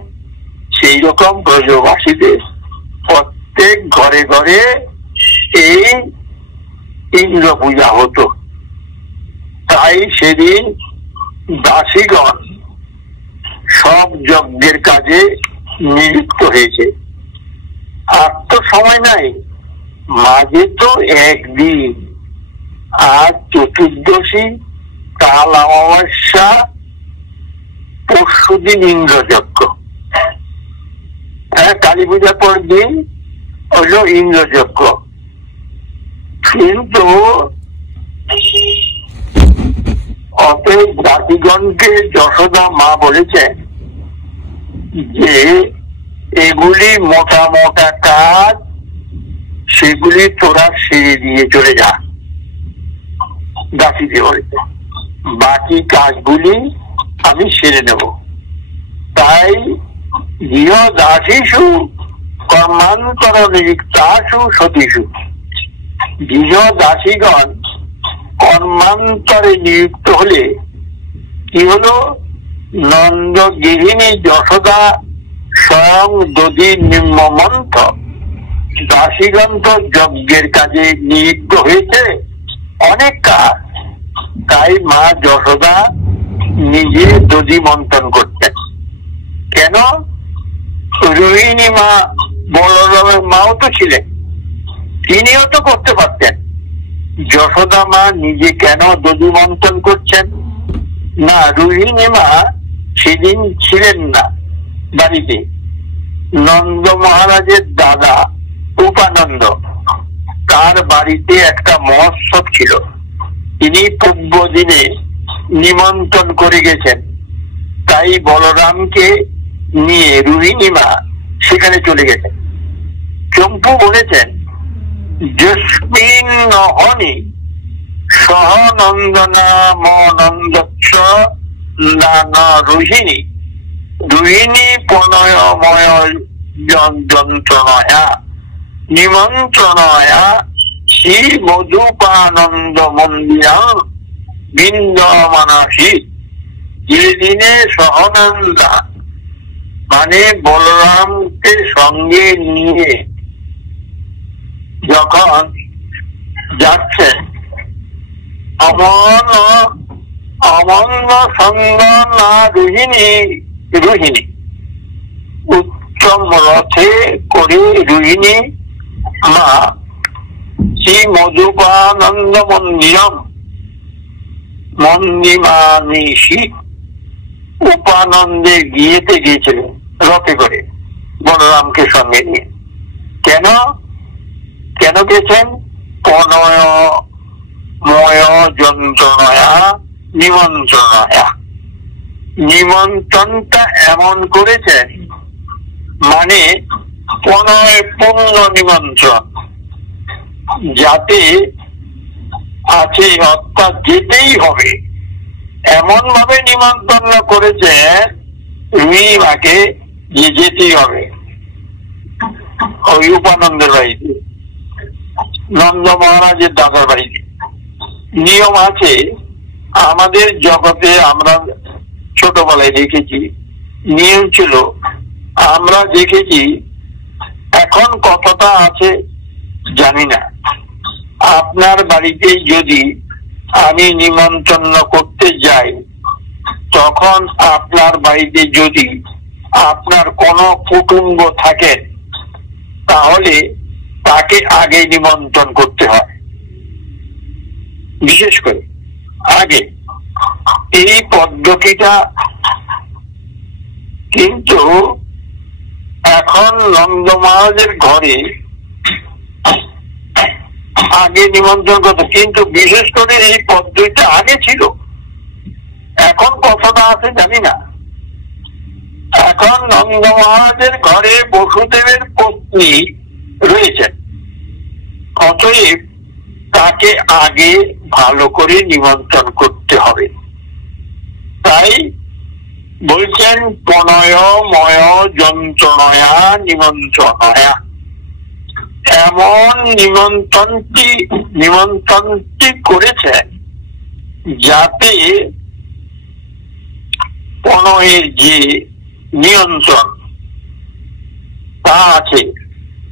সেই রকম ব্রজবাসীদের প্রত্যেক ঘরে ঘরে এই ইন্দ্র পূজা হতো। তাই সেদিন দাসীগণ সব যজ্ঞের কাজে নিযুক্ত হয়েছে। আর তো সময় নাই, মাঝে তো একদিন, আর চতুর্দশী, কাল অমাবস্যা, পরশুদিন ইন্দ্রযজ্ঞ। হ্যাঁ, কালী পূজার পর দিন হলো ইন্দ্রযজ্ঞ। কিন্তু অতএব দাসীগণকে যশোদা মা বলেছেন যে এগুলি মোটা মোটা কাজ, সেগুলি তোরা সেরে দিয়ে চলে যা। দাসীকে বলেছে বাকি কাজগুলি আমি সেরে নেব। তাই গৃহ দাসীষু কর্মান্তর নিযুক্তাসু সতীষু, গৃহ দাসীগণ কর্মান্তরে নিযুক্ত হলে কি হলো? নন্দ গৃহিণী যশোদা স্বয়ং দধি নিম্নমন্থ দাসীগণ তো যজ্ঞের কাজে নিযুক্ত হয়েছে, অনেক কাজ। তাই মা যশোদা নিজে দধি মন্থন করতেন। কেন? রোহিণী মা বলরামের মাও তো ছিলেন, তিনিও তো করতে পারতেন। যশোদা মা নিজে কেন দধি মন্থন করছেন না? রোহিণী মা সেদিন ছিলেন না বাড়িতে। নন্দ মহারাজের দাদা উপানন্দ, তার বাড়িতে একটা মহোৎসব ছিল, তিনি পূর্ব দিনে নিমন্ত্রণ করে গেছেন। তাই বলরামকে নিয়ে রোহিণী মা সেখানে চলে গেছেন। চম্পু বলেছেন যস্মিন নহনি সহ নন্দনা মনন্দচ্ছ নানা রোহিণী, রোহিণী প্রণয়ময় যন্ত্রণয়া নিমন্ত্রণয়া শ্রী মধুপানন্দ মন্দিরা বৃন্দমানসী। যেদিনে সহনন্দা মানে বলরামকে সঙ্গে নিয়ে যখন যাচ্ছেন, অমন্ন সন্দনা রোহিণী উত্তম রথে করে রোহিণী মা শ্রী মধুপানন্দ মন্দিরম মন্দিমানিষি উপানন্দে গিয়েতে গিয়েছিলেন রথে করে বলরামকে সঙ্গে নিয়ে। কেন কেন গেছেন? প্রণয়ময় যন্ত্রণয়া নিমন্ত্রণয়া, নিমন্ত্রণটা এমন করেছেন মানে প্রণয় পূর্ণ নিমন্ত্রণ, যাতে আছে অর্থাৎ যেতেই হবে এমন ভাবে নিমন্ত্রণ করেছে রুইমাকে যে যেতেই হবে ওই উপানন্দের বাড়িতে, নন্দ মহারাজের দাদার বাড়িতে। নিয়ম আছে আমাদের জগতে, আমরা ছোটবেলায় দেখেছি, নিয়ম ছিল, আমরা দেখেছি, এখন কতটা আছে জানি না। আপনার বাড়িতে যদি আমি নিমন্ত্রণ করতে যাই, তখন আপনার বাড়িতে যদি আপনার কোনো কুটুম্ব থাকেন, তাহলে তাকে আগে নিমন্ত্রণ করতে হয়, বিশেষ করে আগে। এই পদ্ধতিটা কিন্তু এখন নন্দ মহারাজের ঘরে আগে নিমন্ত্রণ করতো, কিন্তু বিশেষ করে এই পদ্ধতিটা আগে ছিল, এখন কতটা আছে জানি না। এখন নন্দ মহারাজের ঘরে বসুদেবের পত্নী রয়েছেন, অতএব তাকে আগে ভালো করে নিমন্ত্রণ করতে হবে। তাই বলছেন প্রণয়ময় যন্ত্রণয়া নিমন্ত্রণয়া, এমন নিমন্ত্রণটি করেছেন যাতে প্রণয়ের যে নিয়ন্ত্রণ তা আছে।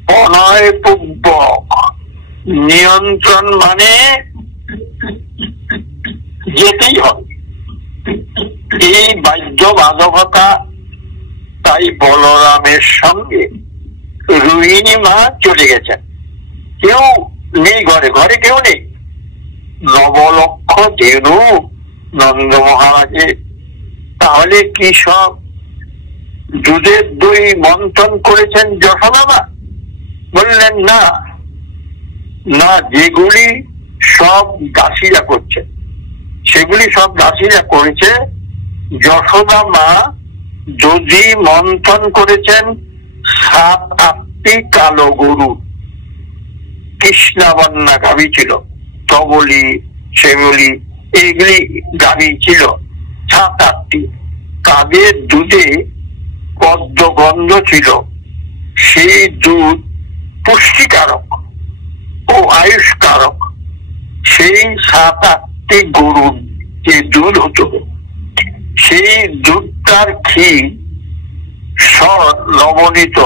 প্রণয় পূর্বক নিয়ন্ত্রণ মানে যেতেই হবে, এই বাধ্যবাধকতা। তাই বলরামের সঙ্গে রোহিণী মা চলে গেছেন, কেউ নেই ঘরে, ঘরে কেউ নেই। নবলক্ষ ধেনু নন্দ মহারাজের, তাহলে কি সব দুধের দই মন্থন করেছেন যশোদা মা? বললেন না না, যেগুলি সব দাসীরা করছে সেগুলি সব দাসীরা করেছে। যশোদা মা যদি মন্থন করেছেন 7-8টি কালো গরু, কৃষ্ণাবর্ণা গাভী ছিল, তবলি সেবলি এইগুলি গাভী ছিল 7-8টি। তাদের দুধে পদ্মগন্ধ ছিল, সেই দুধ পুষ্টিকারক ও আয়ুষ্কারক। সেই 7-8টি গরুর যে দুধ হতো, সেই দুধটার ক্ষীর নবনীত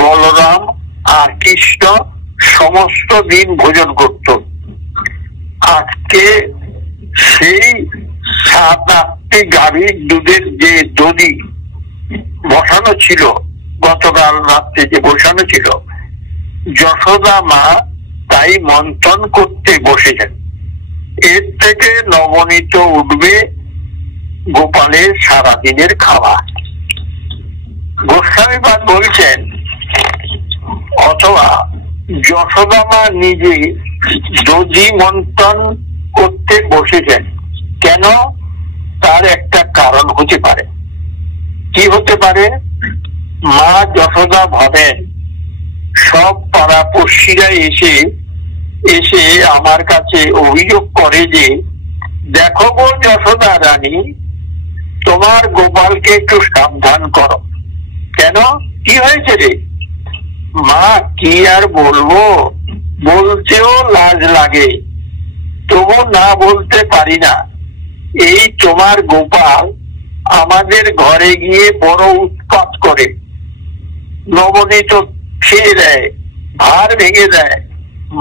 বলরাম আর কৃষ্ণ সমস্ত দিন ভোজন করত। আজকে সেই 7-8টি গাভীর দুধের যে দধি বসানো ছিল, গতকাল রাত্রে যে বসানো ছিল, যশোদা মা তাই মন্থন করতে বসেছেন। এর থেকে নবনীত উঠবে গোপালের সারাদিনের খাবার। গোস্বামীপাদ বলছেন, অথবা যশোদা মা নিজে দধি মন্থন করতে বসেছেন। কেন? তার একটা কারণ হতে পারে। কি হতে পারে? মা যশোদা ভাবেন সব পাড়াপড়শিরা এসে এসে আমার কাছে অভিযোগ করে যে, দেখো গো যশোদা রানী, তোমার গোপালকে একটু সাবধান করো। কেন? কি হয়েছে রে? মা কি আর বলবো, বলতেও লাজ লাগে, তবু না বলতে পারি না। এই তোমার গোপাল আমাদের ঘরে গিয়ে বড় উৎপাত করে, নবনীত খেয়ে দেয়, ভার ভেঙে দেয়।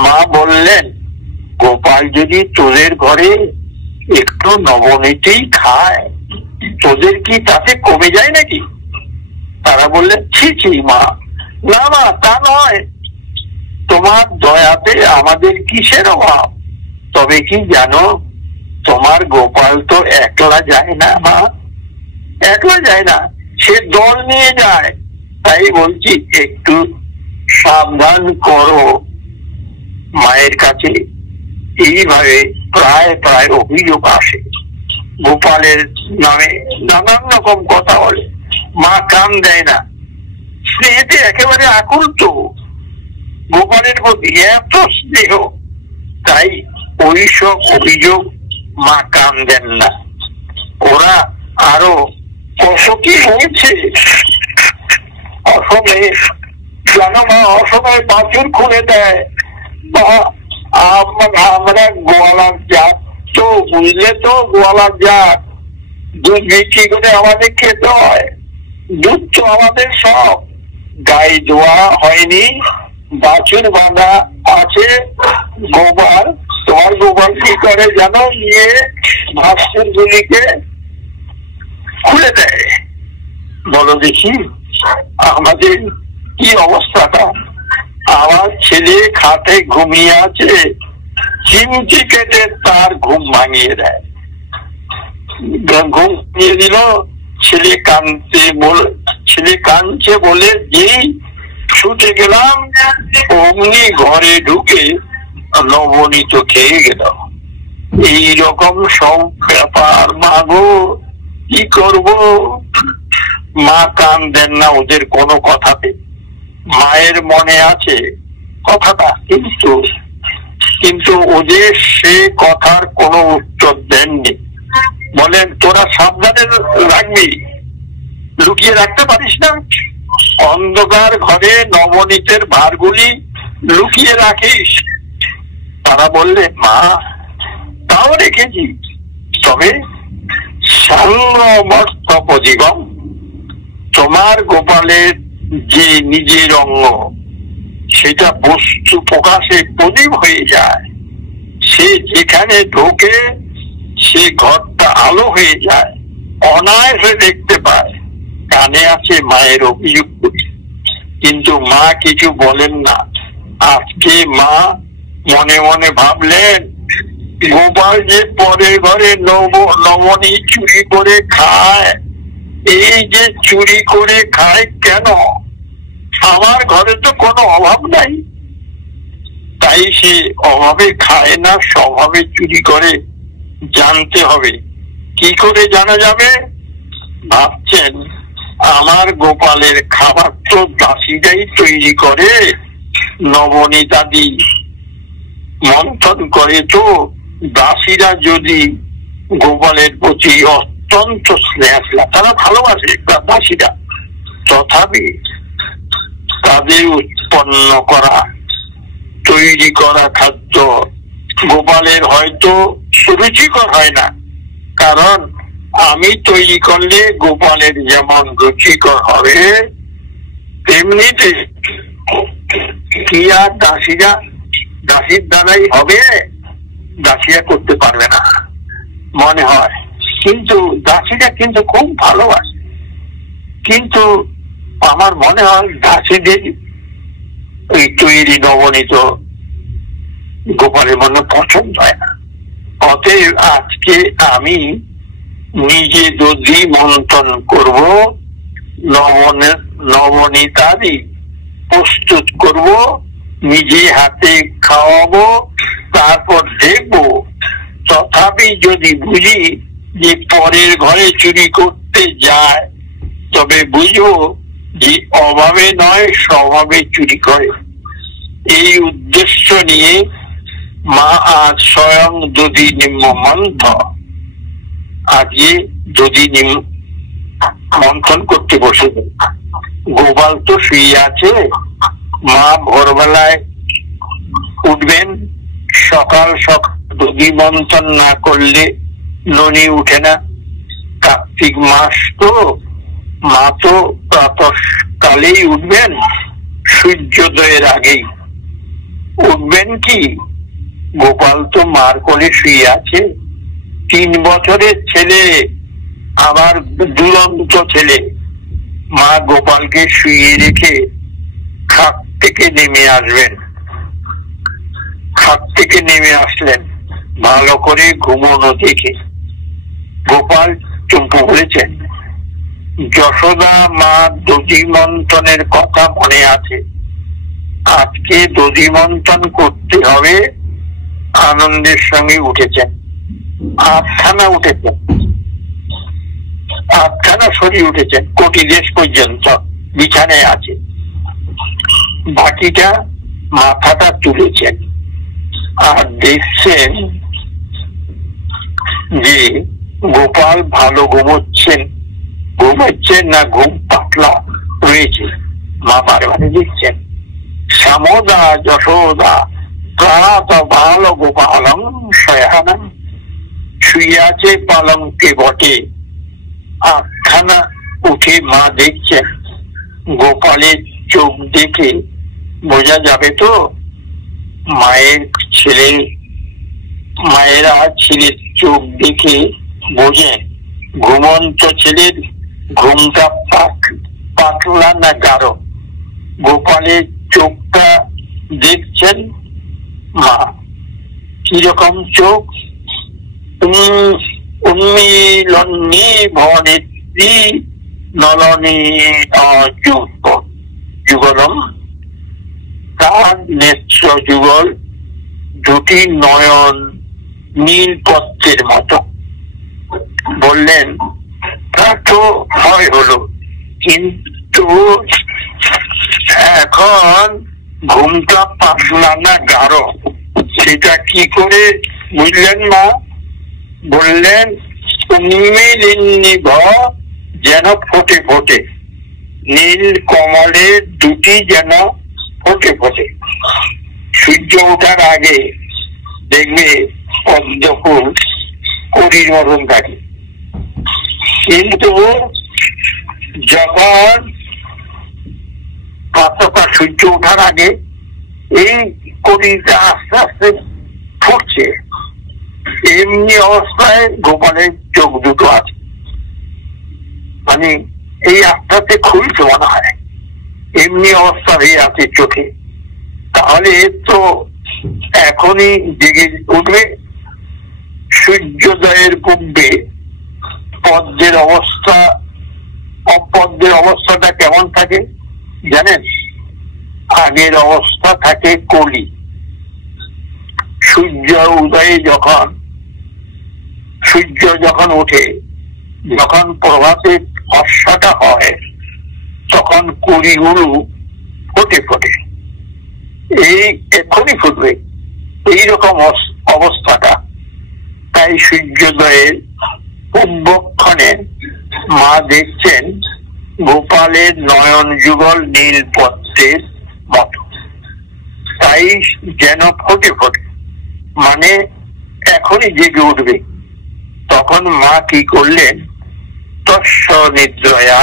মা বললেন, গোপাল যদি তোদের ঘরে একটু নবনীতেই খায়, তোদের কি তাতে কমে যায় নাকি? তারা বললেন, ছি ছি মা, না মা, তা নয়। তোমার দয়াতে আমাদের কিসের অভাব? তবে কি জানো, তোমার গোপাল তো একলা যায় না মা, একলা যায় না, সে দল নিয়ে যায়। তাই বলছি একটু সাবধান করো। মায়ের কাছে এইভাবে প্রায় প্রায় অভিযোগ আসে। গোপালের নামে নানান রকম কথা বলে। মা কান দেয় না, স্নেহেতে একেবারে আকুল। তো গোপালের প্রতি এত স্নেহ, তাই ওইসব অভিযোগ মা কান দেন না। ওরা আরো কত কি হয়েছে অসমে, জানো মা, অসময়ে বাছুর খুলে দেয়। আমরা গোয়ালার জাত তো, বুঝলে তো, গোয়ালার জাত, দুধ বিক্রি করে আমাদের খেতে হয়। দুধ তো আমাদের সব, গায়ে দোয়া হয়নি, বাছুর বাঁধা আছে। গোপাল, তোমার গোপাল কি করে জানো, নিয়ে বাছুর গুলিকে খুলে দেয়। বলো দেখি আমাদের কি অবস্থাটা। আমার ছেলে খাটে ঘুমিয়ে আছে, চিমটি কেটে তার ঘুম ভাঙিয়ে দেয়। ঘুম ভাঙিয়ে দিল, ছেলে কাঁদছে বলে যেই ছুটে গেলাম, অমনি ঘরে ঢুকে নবনীত খেয়ে গেল। এইরকম সব ব্যাপার। মা গো, কি করব? মা কান দেন না ওদের কোনো কথাতে। মায়ের মনে আছে কথাটা, কিন্তু ওদের সে কথার কোনো উত্তর দেননি। বলেন তোরা সাবধানে রাখবি, লুকিয়ে রাখতে পারিস না? অন্ধকার ঘরে নবনীতের ভারগুলি লুকিয়ে রাখিস। তারা বললে মা, তাও রেখেছি, তবে সাঙ্গমর্তপজীবম, তোমার গোপালের যে নিজের অঙ্গ, সেটা বস্তু প্রকাশে প্রদীপ হয়ে যায়। সে যেখানে ঢোকে সে ঘরটা আলো হয়ে যায়, অনায়াসে দেখতে পায়। কানে আছে মায়ের অভিযোগ করি, কিন্তু মা কিছু বলেন না। আজকে মা মনে মনে ভাবলেন, গোপাল যে পরের ঘরে নবনী চুরি করে খায়, এই যে চুরি করে খায় কেন? আমার ঘরে তো কোনো অভাব নাই, তাই সে অভাবে খায় না, স্বভাবে চুরি করে। জানতে হবে। কি করে জানা যাবে? ভাবছেন আমার গোপালের খাবার তো দাসীরাই তৈরি করে, নবনীতাদি মন্থন করে। তো দাসীরা যদি গোপালের প্রতি অত্যন্ত স্নেহ, তারা ভালোবাসে দাসীরা, তথাপি তাদের উৎপন্ন করা তৈরি করা খাদ্য গোপালের হয়তো সুরুচিকর হয় না। কারণ আমি তৈরি করলে গোপালের যেমন রুচিকর হবে, তেমনিতে কি আর দাসীর দ্বারাই হবে? দাসীরা করতে পারবে না মনে হয়, কিন্তু দাসীরা কিন্তু খুব ভালোবাসে। কিন্তু আমার মনে হয় দাসীদের ওই তৈরি নবনীত গোপালের মনে পছন্দ হয় না। অতএব আজকে আমি নিজে দধি মন্থন করব, নবনীতাদি প্রস্তুত করব, নিজে হাতে খাওয়াবো, তারপর দেখবো। তথাপি যদি বুঝি যে পরের ঘরে চুরি করতে যায়, তবে বুঝবো যে অভাবে নয়, স্বভাবে চুরি করে। এই উদ্দেশ্য নিয়ে মা আজ স্বয়ং দধি নিম্ন মন্থ, আজকে দধি মন্থন করতে বসে। গোপাল তো শুয়ে আছে। মা ভোরবেলায় উঠবেন, সকাল সকাল দধি মন্থন না করলে ননি উঠে না। কার্তিক মাস তো, মা তো প্রাতঃকালেই উঠবেন, সূর্যোদয়ের আগেই উঠবেন। কি গোপাল তো মার কোলে শুয়ে আছে, 3 বছরের ছেলে, আবার দুরন্ত ছেলে। মা গোপালকে শুয়ে রেখে খাট থেকে নেমে আসবেন, ছাদ থেকে নেমে আসলেন ভালো করে ঘুমোনো দেখে। গোপাল চুম্পু বলেছেন, যশোদা মা দধিমন্থনের কথা মনে আছে, আজকে দধিমন্থন করতে হবে। আনন্দের সঙ্গে উঠেছেন, 8খানা উঠেছেন, 8খানা সরিয়ে উঠেছেন, কোটি দেশ পর্যন্ত বিছানায় আছে। বাকিটা মাথাটা তুলেছেন আর দেখছেন যে গোপাল ভালো ঘুমোচ্ছেন না ঘুম পাতলা রয়েছে। মা বারে বারে দেখছেন, শ্যামদা যশোদা প্রাত ভালো গোপালং শয়ানা, শুয়ে আছে পালঙ্কে বটে। 8খানা উঠে মা দেখছেন গোপালের চোখ দেখে বোঝা যাবে তো মায়েরা ছেলের চোখ দেখে বোঝে ঘুমন্ত ছেলের ঘুমটা পাতলা না গাঢ়। গোপালের চোখটা দেখছেন মা, কিরকম চোখ, উন্মিলনী ভনেত্রী নলনী যুগলম, তার নেত্র যুগল, দুটি নয়ন নীল পদ্মের মতো। বললেন, তা তো হয় হলো, কিন্তু এখন ঘুমটা পাতলা না গাঢ় সেটা কি করে বুঝলেন মা? বললেন, উন্মিলিনী যেন ফোটে ফোটে, নীল কমলের দুটি যেন ফোটে ফোটে। সূর্য ওঠার আগে দেখবে পদ্ম ফুল কড়ির মতন থাকে, কিন্তু যখন প্রাতঃকাল সূর্য ওঠার আগে এই কড়িটা আস্তে আস্তে ফুটছে। এমনি অবস্থায় গোপালের চোখ দুটো আছে, মানে এই আস্তে খুলছে মনে হয়, এমনি অবস্থা হয়ে আছে চোখে। তাহলে তো এখনই জেগে উঠবে। সূর্যোদয়ের পূর্বে পদ্মের অবস্থাটা কেমন থাকে জানেন? আগের অবস্থা থাকে কলি। সূর্য যখন ওঠে, যখন প্রভাতে ফর্সাটা হয়, তখন কলিগুলো ফোটে ফোটে, এই এখনই ফুটবে, এইরকম অবস্থাটা। তাই সূর্যোদয়ের পূর্বক্ষণে মা দেখছেন গোপালের নয়ন যুগল নীল পদ্মের মতো, তাই যেন ফোটে ফোটে, মানে এখনই জেগে উঠবে। তখন মা কি করলেন? তস্য নিদ্রয়া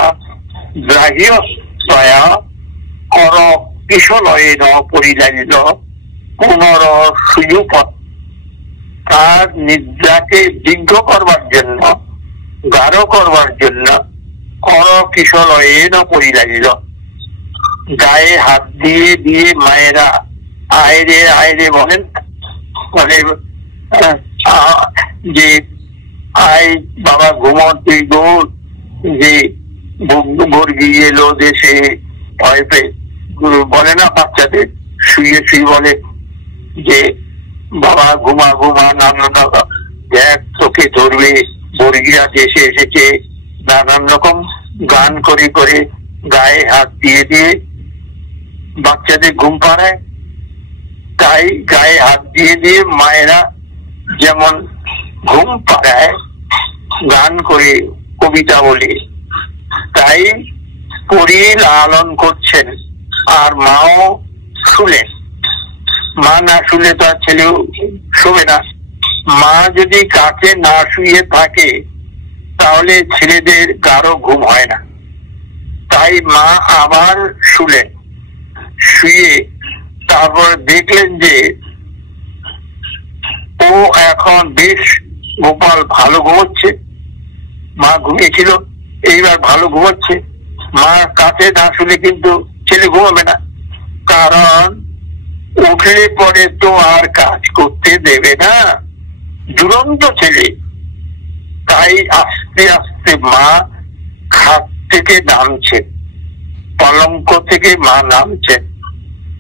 গ্রাহ্যস্তয়া কর কিশলয়ে ন পরিলালিত পুনর সুযুপত, তার নিদ্রাকে দীর্ঘ করবার জন্য, গাঢ় করবার জন্য কর কিশলয়ে ন পরিলালিত, গায়ে হাত দিয়ে দিয়ে মায়েরা আয়রে আয়রে বলেন, বলে যে আয় বাবা ঘুমোতে দৌড়, যে বর্গি এলো দেশে ভয় পেয়ে বলে না বাচ্চাদের, শুয়ে শুয়ে বলে যে বাবা ঘুমা ঘুমা, নানান রকম দেখ তোকে ধরবে, বর্গিরা দেশে এসেছে, নানান রকম গান করে করে গায়ে হাত দিয়ে দিয়ে বাচ্চাদের ঘুম পাড়ায়। তাই গায়ে হাত দিয়ে দিয়ে মায়েরা যেমন ঘুম পাড়ায় গান করে, কবিতা বলে, তাই পড়িয়ে লালন করছেন। আর মাও শুলেন। মা না শুলে তো আর ছেলেও শোবে না। মা যদি কাছে না শুয়ে থাকে তাহলে ছেলেদের গাঢ় ঘুম হয় না। তাই মা আবার শুলেন। শুয়ে তারপর দেখলেন যে ও এখন বেশ গোপাল ভালো ঘুমোচ্ছে। মা ঘুমিয়েছিল, এইবার ভালো ঘুমোচ্ছে। মা কাছে না শুলে কিন্তু ছেলে ঘুমাবে না, কারণ উঠলে পরে তো আর কাজ করতে দেবে না, দুরন্ত ছেলে। তাই আস্তে আস্তে মা খাট থেকে নামছে, পলঙ্ক থেকে মা নামছে।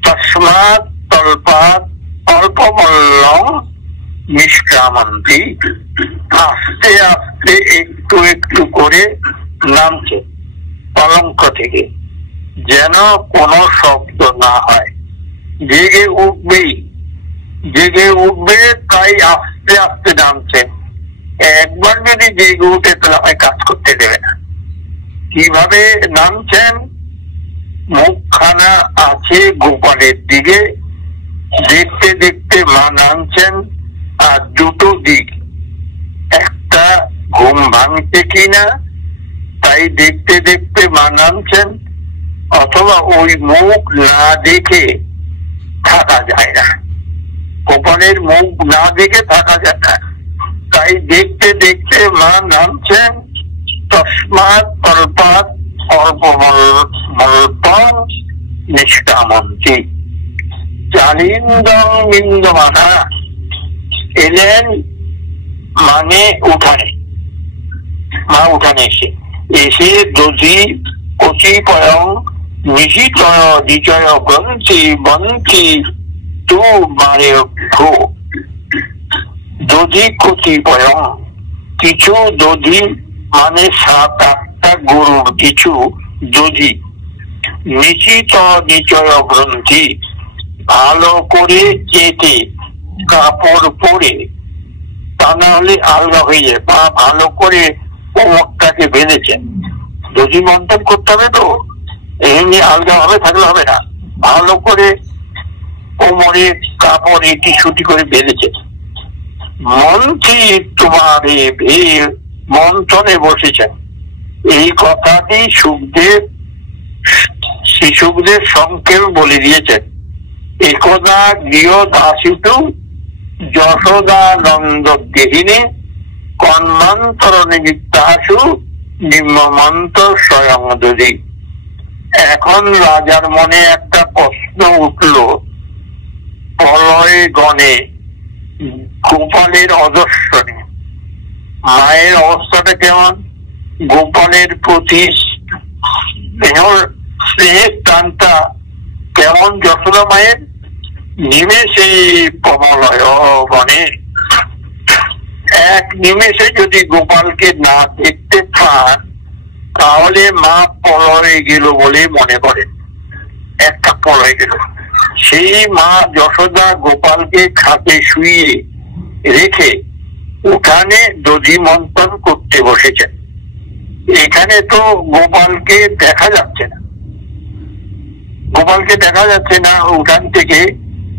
তস্মাৎ তল্পাৎ অল্পমল্লং নিষ্ক্রামন্তি, আস্তে আস্তে একটু একটু করে নামছে পলঙ্ক থেকে, যেন কোনো শব্দ না হয়। জেগে উঠবেই, জেগে উঠবে, তাই আস্তে আস্তে নামছে। একবার যদি জেগে উঠে তাহলে আমায় কাজ করতে দেবে না। কিভাবে নামছেন? মুখখানা আছে গোপালের দিকে, দেখতে দেখতে মা নামছেন। আর দুটো দিক, একটা ঘুম ভাঙছে কিনা তাই দেখতে দেখতে মা নামছেন, অথবা ওই মুখ না দেখে থাকা যায় না, গোপালের মুখ না দেখে থাকা যায় না, তাই দেখতে দেখতে মা নামছেন। তস্মাৎ তল্পাৎ অল্পমল্লং নিষ্ক্রামন্তি। চালিন্দং বিন্দমানা, এলেন মানে উঠানে, মা উঠানে এসে দধি কচিপয়ং নিশিতয় বিজয় গ্রন্থি বন্তি তু মারে ঘো। দধি কচিপয়ং, কিছু দধি মানে 7-8টা গরুর কিছু দধি, নিশ্চিত নিচয় গ্রন্থি, ভালো করে চেটে কাপড় পরে, তা না হলে আলগা হয়ে যায়, বা ভালো করে কোমরটাকে বেঁধেছেন। দধি মন্থন করতে হবে তো, এমনি আলগা ভাবে থাকলে হবে না, ভালো করে কোমরে কাপড় এটি ছুটি করে বেঁধেছে। মন্ত্রী তোমার মন্থনে বসেছেন। এই কথাটি সুখদেব শ্রী সুখদেব সংক্ষেপ বলে দিয়েছেন। একদা গৃহদাসিতু যশোদানন্দ গেহিনী কন্মান্তর নিমিত্তাসু নিম্নমন্ত স্বয়ং দধি। এখন রাজার মনে একটা প্রশ্ন উঠল, প্রলয় গণে গোপালের অদর্শনে মায়ের অবস্থাটা কেমন? গোপালের প্রতি স্নেহের টানটা কেমন যশোদা মায়ের? নিমেষে প্রলয় গণে, এক নিমেষে যদি গোপালকে না দেখতে পান তাহলে মা প্রলয়ে গেল বলে মনে করেন, একটা প্রলয় গেল। সেই মা যশোদা গোপালকে খাটে শুইয়ে রেখে উঠানে দধি মন্থন করতে বসেছেন। এখানে তো গোপালকে দেখা যাচ্ছে না, গোপালকে দেখা যাচ্ছে না, উঠান থেকে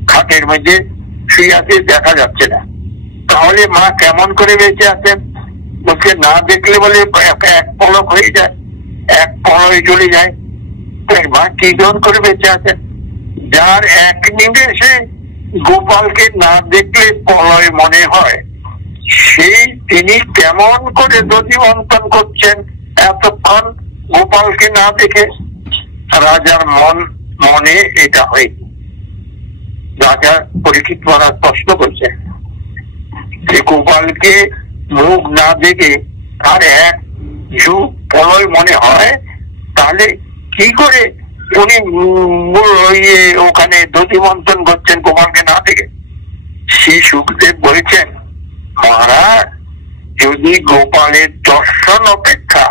খাটের মধ্যে শুয়ে আছে দেখা যাচ্ছে না। তাহলে মা কেমন করে বেঁচে আছেন? বলছে না দেখলে বলে এক পলক হয়ে যায়, এক পলয় চলে যায়। মা কি জন করে বেঁচে আছেন? যার এক নিমেষে গোপালকে না দেখলে প্রলয় মনে হয়, সেই তিনি কেমন করে দধি মন্থন করছেন এতক্ষণ গোপালকে না দেখে? রাজার মনে এটা হয়। রাজা পরীক্ষিত মহারাজ প্রশ্ন করছেন যে গোপালকে মুখ না দেখে তার এক যুগ প্রলয় মনে হয়, তাহলে কি করে উনি ওখানে দধি মন্থন করছেন গোপালকে না দেখে? শ্রী সুখদেব বলছেন, মহারাজ যদি গোপালের দর্শন অপেক্ষা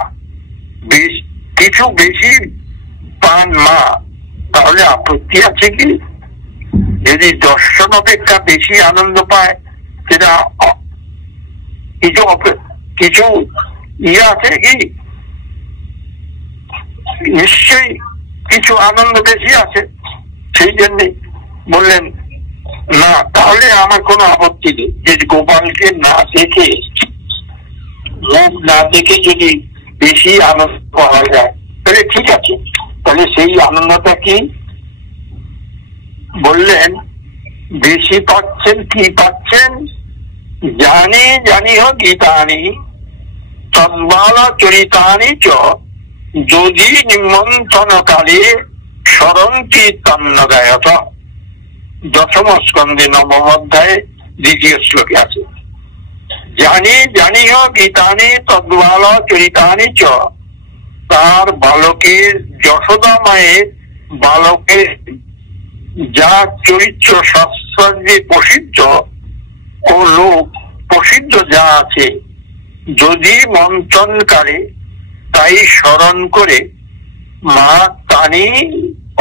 কিছু বেশি পান মা তাহলে আপত্তি আছে কি? যদি দর্শন অপেক্ষা বেশি আনন্দ পায় সেটা কিছু আছে কি? নিশ্চয়ই কিছু আনন্দ বেশি আছে। সেই জন্যে বললেন না, তাহলে আমার কোনো আপত্তি নেই। যে গোপালকে না দেখে, মুখ না দেখে যদি বেশি আনন্দ পাওয়া যায় তাহলে ঠিক আছে। তাহলে সেই আনন্দটা কি? বললেন বেশি পাচ্ছেন, কি পাচ্ছেন? জানি গীতানি তদ্বালা চরিতানি চ যদি নিমন্ত্রণ কালে স্মরন্তি তন্নগায়ত। দশম স্কন্ধে নবম অধ্যায়ে 2 শ্লোকে আছে। জানি জানিহ গীতানি তদ্বাল চরিতানি চ। তার বালকের যশোদা মায়ের বালকের যা চরিত্র শাস্ত্রে প্রসিদ্ধ ও লোক প্রসিদ্ধ যা আছে, যদি মন্থনকারে তাই স্মরণ করে মা তানি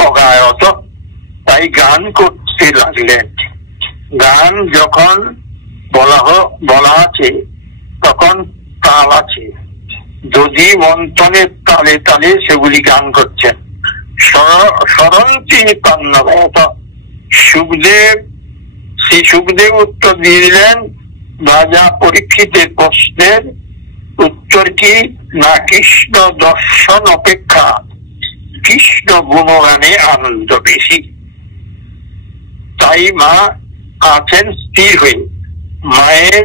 অগায়ত, তাই গান করতে লাগলেন। গান যখন বলা আছে তখন তাল আছে, যদি মন্থনের তালে তালে সেগুলি গান করছেন। স্মরন্তি পান্নবত। শ্রী সুখদেব উত্তর দিয়ে দিলেন রাজা পরীক্ষিতের প্রশ্নের উত্তর কি না, কৃষ্ণ দর্শন অপেক্ষা কৃষ্ণ গুণগানে আনন্দ বেশি। তাই মা আছেন স্থির হয়ে, মায়ের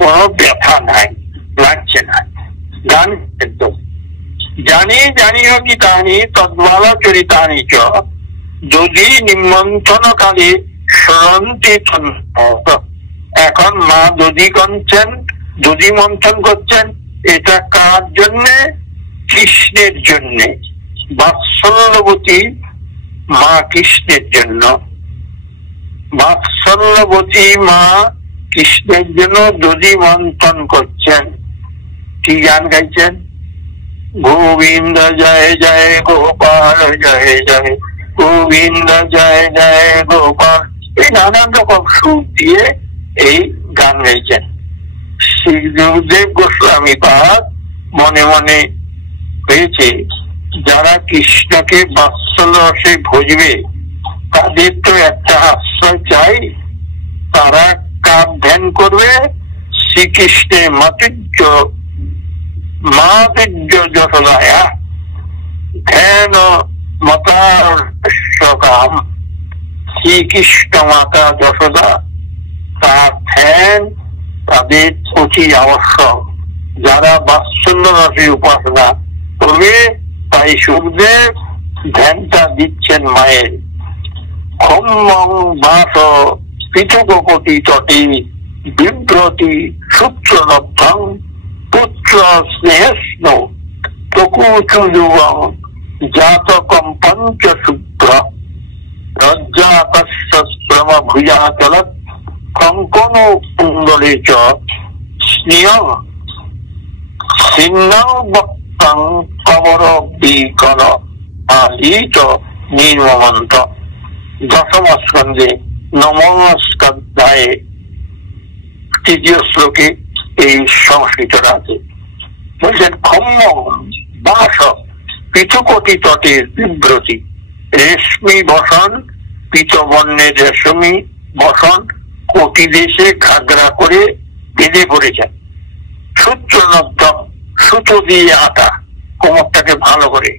কোনো ব্যথা নাই, লাগছে না, গান কিন্তু। জানি জানিও কি তানি তদ্বাল চরিতানি চ। যদি নিমন্ত্রণকালে স্মরন্তি। এখন মা যদি করছেন, যদি মন্থন করছেন, এটা কার জন্যে? কৃষ্ণের জন্যে। বাৎসল্যবতী মা কৃষ্ণের জন্য, বাৎসল্যবতী মা কৃষ্ণের জন্য যদি মন্থন করছেন। কি গান গাইছেন? গোবিন্দ জয় জয় গোপাল জয় জয়, গোবিন্দ জয় জয় গোপাল, এই নানান রকম সুর দিয়ে এই গান গাইছেন। শ্রী গুরুদেব গোস্বামী পাদ মনে মনে হয়েছে, যারা কৃষ্ণকে বাৎসল্য রসে ভজবে তাদের তো একটা আশ্রয় চাই। তারা কার ধ্যান করবে? শ্রীকৃষ্ণের মাতুর্য যশোদায়া ধ্যান মাতার কাম। শ্রীকৃষ্ণ মাতা যশোদা, তার ধ্যান তাদের অতি আবশ্যক। যারা বাৎসল্য রসের উপাসনা করবে, তাই সুখদেব ধ্যানটা দিচ্ছেন মায়ের। খম্মং বাস পৃথকপতি তটে বিভ্রতি সূত্রলব্ধং পুত্র স্নেহস্ন প্রকুচুযুগং জাতকম পঞ্চশুভ্র রজ্জাতশ্রম ভুজাচলত কঙ্কন কুণ্ডলে চ স্নেহ সিন্নং বক্তং কবর বিকল আলিত নির্মমন্ত। দশম স্কন্ধে নবম অধ্যায়ে 3 শ্লোকে এই সংস্কৃতটা আছে। বলছেন খম্ম বাস পৃথকটি তটের বিভ্রতি। রেশমি বসন, পীতবর্ণের রেশমি বসন কোটি দেশে ঘাগরা করে বেঁধে পড়েছেন। সূত্রনদ্ধম, সুতো দিয়ে আটা কোমরটাকে ভালো করে।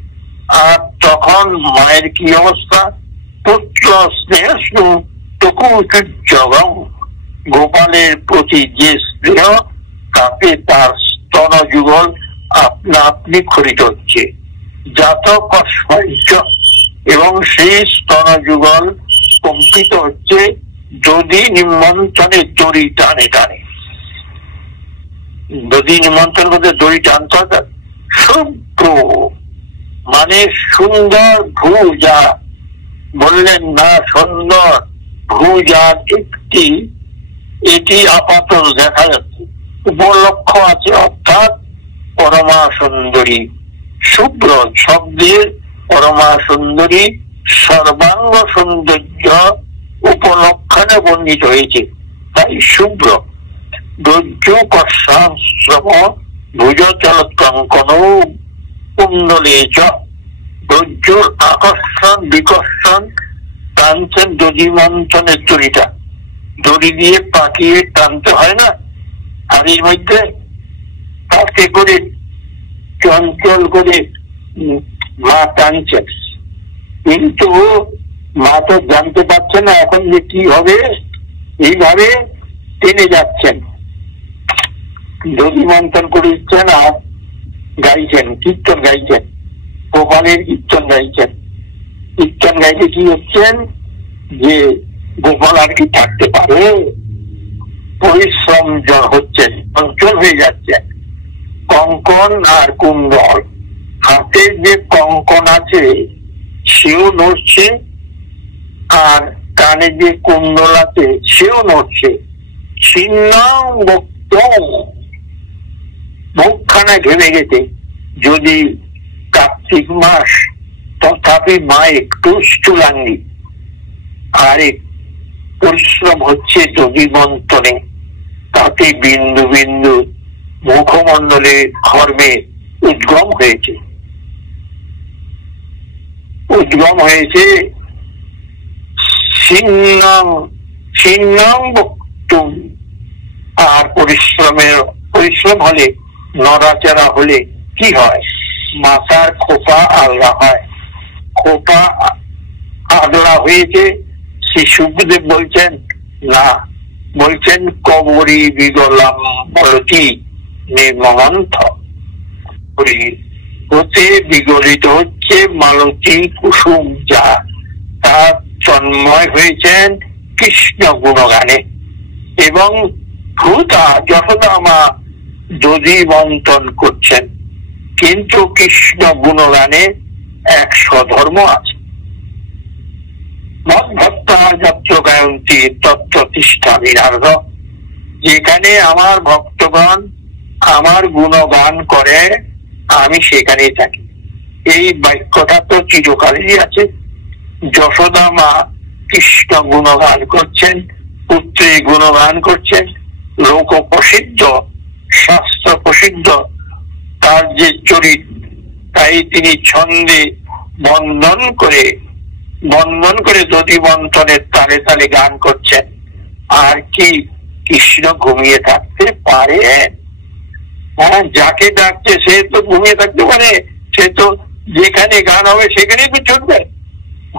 আর তখন মায়ের কি অবস্থা? পুত্র স্নেহস্নু তকুচুজ্জগং, গোপালের প্রতি যে স্নেহ, তাতে তার স্তন যুগল আপনা আপনি খরিত হচ্ছে। জাতক এবং সেই স্তন যুগল কম্পিত হচ্ছে যদি নিমন্ত্রণের দড়ি টানে টানে। যদি নিমন্ত্রণ করতে দড়ি টানতে হয়, শুভ্র মানে সুন্দর ভুজা, বললেন না সুন্দর ভুজার একটি, এটি আপাতত দেখা যাচ্ছে, উপলক্ষ্য আছে, অর্থাৎ পরমা সুন্দরী। শুভ্র শব্দের পরমা সুন্দরী সর্বাঙ্গ সৌন্দর্য উপলক্ষণে বর্ণিত হয়েছে, তাই শুভ্র। রজ্জু কর্ষাশ্রম ভুজ চলত কঙ্কন কুণ্ডলে চ। রজ্জুর আকর্ষণ বিকর্ষণ টানছেন দড়ি মন্থনের দড়িটা। দড়ি দিয়ে পাকিয়ে টানতে হয় না হাড়ির মধ্যে, তাকে করে চঞ্চল করে মা টানছেন, কিন্তু মা তো জানতে পারছে না এখন যে কি হবে, এইভাবে টেনে যাচ্ছেন, দড়ি মন্থন করে দিচ্ছেন আর গাইছেন, কীর্তন গাইছেন, গোপালের কীর্তন গাইছেন। কীর্তন গাইতে কি হচ্ছেন যে গোপাল আর কি থাকতে পারে? পরিশ্রম হচ্ছে, চঞ্চল হয়ে যাচ্ছে। কঙ্কন আর কুণ্ডল, হাতে যে কঙ্কন আছে সেও নড়ছে, আর কানে যে কুণ্ডল আছে সেও নড়ছে। ছিন্নাং বক্তং, মুখখানা ঘেমে গেছে। যদি কার্তিক মাস, তথাপি মা একটু স্থূলাঙ্গী। আর পরিশ্রম হচ্ছে দধি মন্থনে, তাতে বিন্দু বিন্দু মুখমণ্ডলে ধর্মে উদ্গম হয়েছে। আর পরিশ্রম হলে, নড়াচড়া হলে কি হয়? মাথার খোপা আগলা হয়। খোপা আগলা হয়েছে, শ্রী সুখদেব বলছেন না, বলছেন কবরী বিগলাম বলতি নির্মমন্থ। হতে বিগলিত হচ্ছে মালতী কুসুম, যা তার তন্ময় হয়েছেন কৃষ্ণ গুণগানে। এবং ভূতা যশোদা মা দধি মন্থন করছেন, কিন্তু কৃষ্ণ গুণগানে এক স্বধর্ম আছে। মদ্ভক্তা যত্র গায়ন্তী তত্র তিষ্ঠামি নারদ, যেখানে আমার ভক্তগণ আমার গুণগান করে আমি সেখানেই থাকি। এই বাক্যটা তো চিরকালেরই আছে। যশোদা মা কৃষ্ণ গুণগান করছেন, পুত্রী গুণগান করছেন, লোক প্রসিদ্ধ, শাস্ত্র প্রসিদ্ধ তার যে চরিত, তাই তিনি ছন্দে বন্ধন করে দধি মন্থনের তালে তালে গান করছেন। আর কি কৃষ্ণ ঘুমিয়ে থাকতে পারে? হ্যাঁ, যাকে ডাকছে সে তো ঘুমিয়ে থাকতে পারে? সে তো যেখানে গান হবে সেখানেই তো চলবে,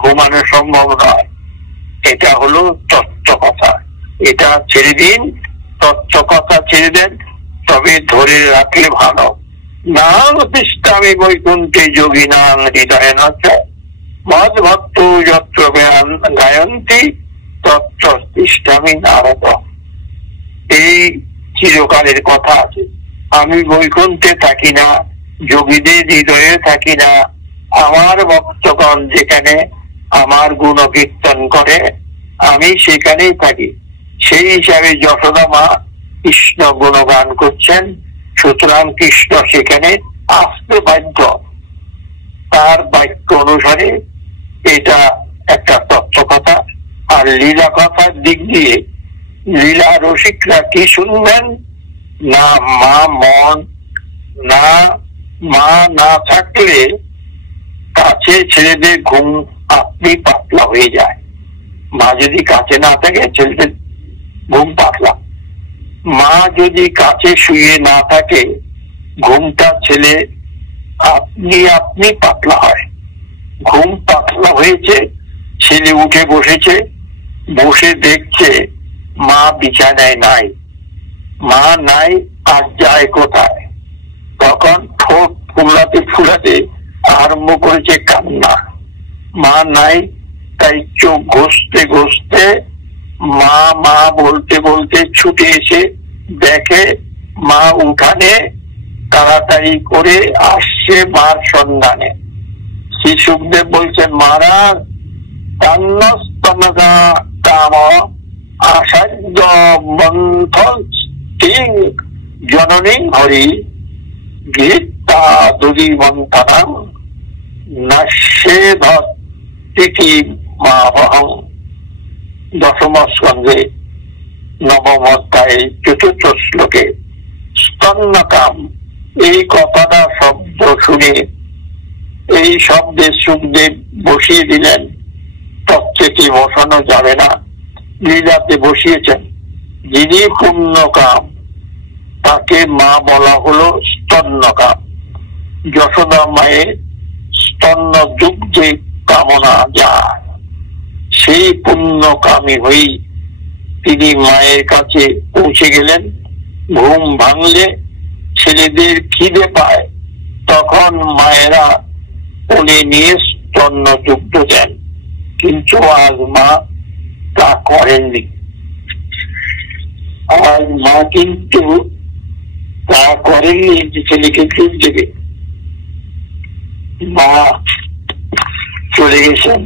ঘুমানো সম্ভব নয়। এটা হলো তত্ত্ব কথা। এটা ছেড়ে দিন, তত্ত্ব কথা ছেড়ে দেন, তবে ধরে রাখলে ভালো। নাম তিষ্ঠামি বৈকুণ্ঠে যোগী নাম হৃদয় নাচ, মদ ভক্ত যত্র গায়ন্তী তত্র তিষ্ঠামি নারদ। এই চিরকালের কথা আছে। আমি বৈকুণ্ঠে থাকি না, যোগীদের হৃদয়ে থাকি না, আমার ভক্তগণ যেখানে আমার গুণ কীর্তন করে আমি সেখানেই থাকি। সেই হিসাবে যশোদা মা কৃষ্ণ গুণগান করছেন, সুতরাং কৃষ্ণ সেখানে আসতে বাধ্য। তার বাক্য অনুসারে এটা একটা তত্ত্ব কথা। আর লীলা কথার দিক দিয়ে লীলা রসিকরা কি শুনবেন? না মা না থাকলে কাছে ছেলেদের ঘুম আপনি পাতলা হয়ে যায়। মা যদি কাছে না থাকে ছেলেদের ঘুম পাতলা। মা যদি কাছে শুয়ে না থাকে ঘুমটা ছেলে আপনি পাতলা হয়। ঘুম পাতলা হয়েছে, ছেলে উঠে বসেছে, বসে দেখছে মা বিছানায় নাই। মা নাই, আর যায় কোথায়? তখন ঠোঁট ফুলাতে আরম্ভ করেছে কান্না। মা নাই, তাই চোখ ঘষতে মা বলতে বলতে ছুটে এসে দেখে মা উঠানে তাড়াতাড়ি করে আসছে মার সন্ধানে। শ্রী সুখদেব বলছেন, মহারাজ কাম আসাধ্য মন্থন জননী হরি গীতা দধি মন্থনং নাশ্যেধি মাবহং। দশম স্কন্ধে নবম অধ্যায়ে চতুর্থ শ্লোকে স্তন্যকাম, এই কথাটা শব্দ শুনে এই শব্দে সুখদেব বসিয়ে দিলেন। তত্ত্বে বসানো যাবে না, লীলাতে বসিয়েছেন। যিনি পুণ্যকাম তাকে মা বলা হলো স্তন্যকাম। যশোদা মায়ের স্তন্য দুগ্ধে কামনা যায়, সেই পুণ্যকামী হয়েই তিনি মায়ের কাছে পৌঁছে গেলেন। ঘুম ভাঙলে ছেলেদের খিদে পায়, তখন মায়েরা কোলে নিয়ে স্তন্য দুগ্ধ দেন। কিন্তু আজ মা তা করেননি। আর মা কিন্তু তা করেননি যে ছেলেকে দুধ দেবে। মা চলে গেছেন,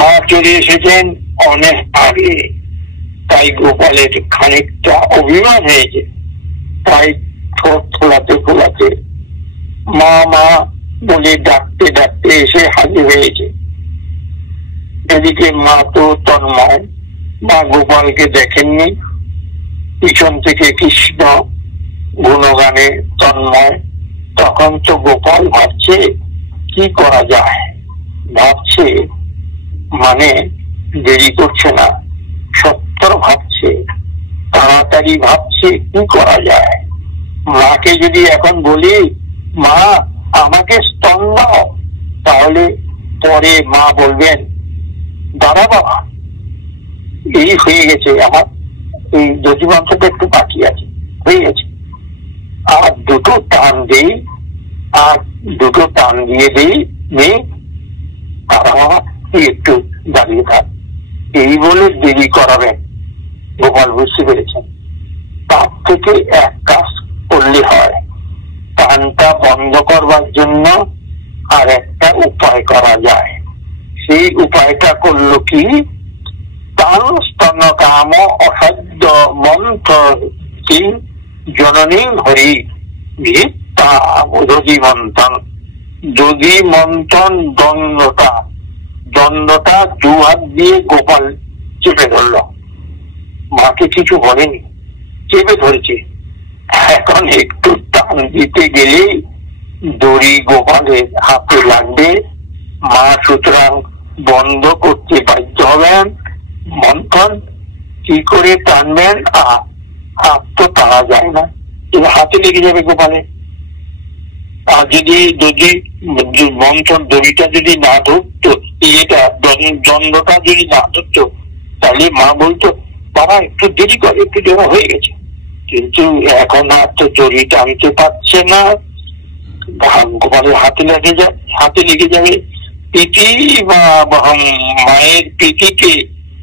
মা চলে এসেছেন অনেক আগে। তাই গোপালের খানিকটা অভিমান হয়েছে, তাই ঠোঁট ফোলাতে ফোলাতে মা মা বলে ডাকতে ডাকতে এসে হাজির হয়েছে। এদিকে মা তো তন্ময়, মা গোপালকে দেখেননি, পিছন থেকে কৃষ্ণ গুণগানে তন্ময়। তখন তো গোপাল ভাবছে কি করা যায়, ভাবছে মানে দেরি করছে না, সত্তর ভাবছে, তাড়াতাড়ি ভাবছে কি করা যায়। মাকে যদি এখন বলি মা আমাকে স্তন দাও, তাহলে পরে মা বলবেন দাঁড়া বাবা, এই হয়ে গেছে আমার, এই দধি মাংসটা একটু বাকি আছে, হয়ে গেছে, আর দুটো টান দেই, আর দুটো টান দিয়ে দিই, নেই তারা বাবা তুই একটু দাঁড়িয়ে থাক, এই বলে দেরি করাবেন। গোপাল বুঝতে পেরেছেন তার থেকে এক কাজ করলে হয়, টানটা বন্ধ করবার জন্য আর একটা উপায় করা যায়। সেই উপায়টা করলো কি, তান স্তন কাম অসাধ্য মন্ত্র জননী হরি ভিত্তা দধি মন্থন। দধি মন্থন দণ্ডটা, দণ্ডটা দু হাত দিয়ে গোপাল চেপে ধরল, মাকে কিছু বলেনি, চেপে ধরেছে। এখন একটু টান দিতে গেলেই দড়ি গোপালের হাতে লাগবে, মা সুতরাং বন্ধ করতে বাধ্য হবেন। মন্থন কি করে টানবেন, হাত তো টানা যায় না, এবার হাতে লেগে যাবে গোপালে। আর যদি মন্থন দড়িটা যদি না ধরতো, এটা দণ্ডটা যদি না ধরতো, তাহলে মা বলতো বাবা একটু দেরি করে, একটু দেওয়া হয়ে গেছে। কিন্তু এখন আর তো দড়ি টানতে পারছে না, গোপালের হাতে লেগে যাবে। প্রীতি বা মায়ের প্রীতিকে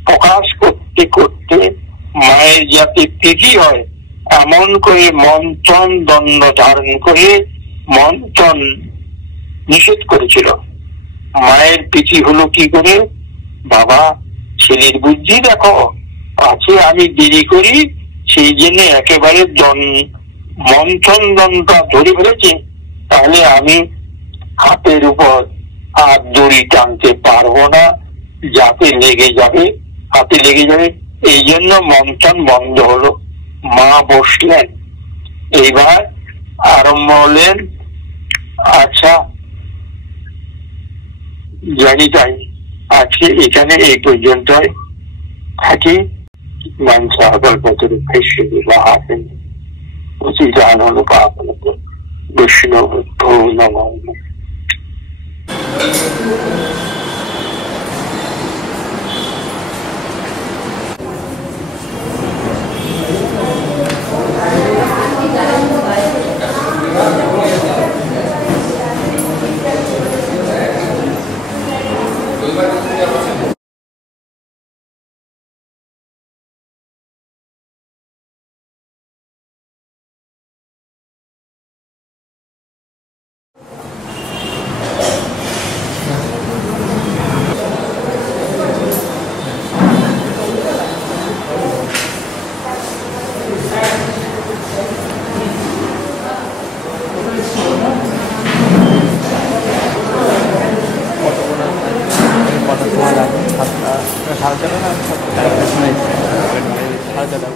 প্রকাশ করতে করতে মায়ের যাতে প্রীতি হয় এমন করে মন্থন দণ্ড ধারণ করে মন্থন নিষেধ করেছিল। মায়ের প্রীতি হলো কি করে, বাবা ছেলের বুদ্ধি দেখো আছে, আমি দেরি করি সেই জন্য একেবারে মন্থন দণ্ডটা ধরে ফেলেছে, তাহলে আমি হাতের উপর আর দড়ি টানতে পারবো না, যাতে লেগে যাবে, হাতে লেগে যাবে, এই জন্য মন্থন বন্ধ হলো। মা বসলেন, এইবার আরম্ভ হলেন। আচ্ছা জানি তাই আজকে এখানে এই পর্যন্ত থাকি। বৈষ্ণব নম। সাড়ে 4টা না 7টা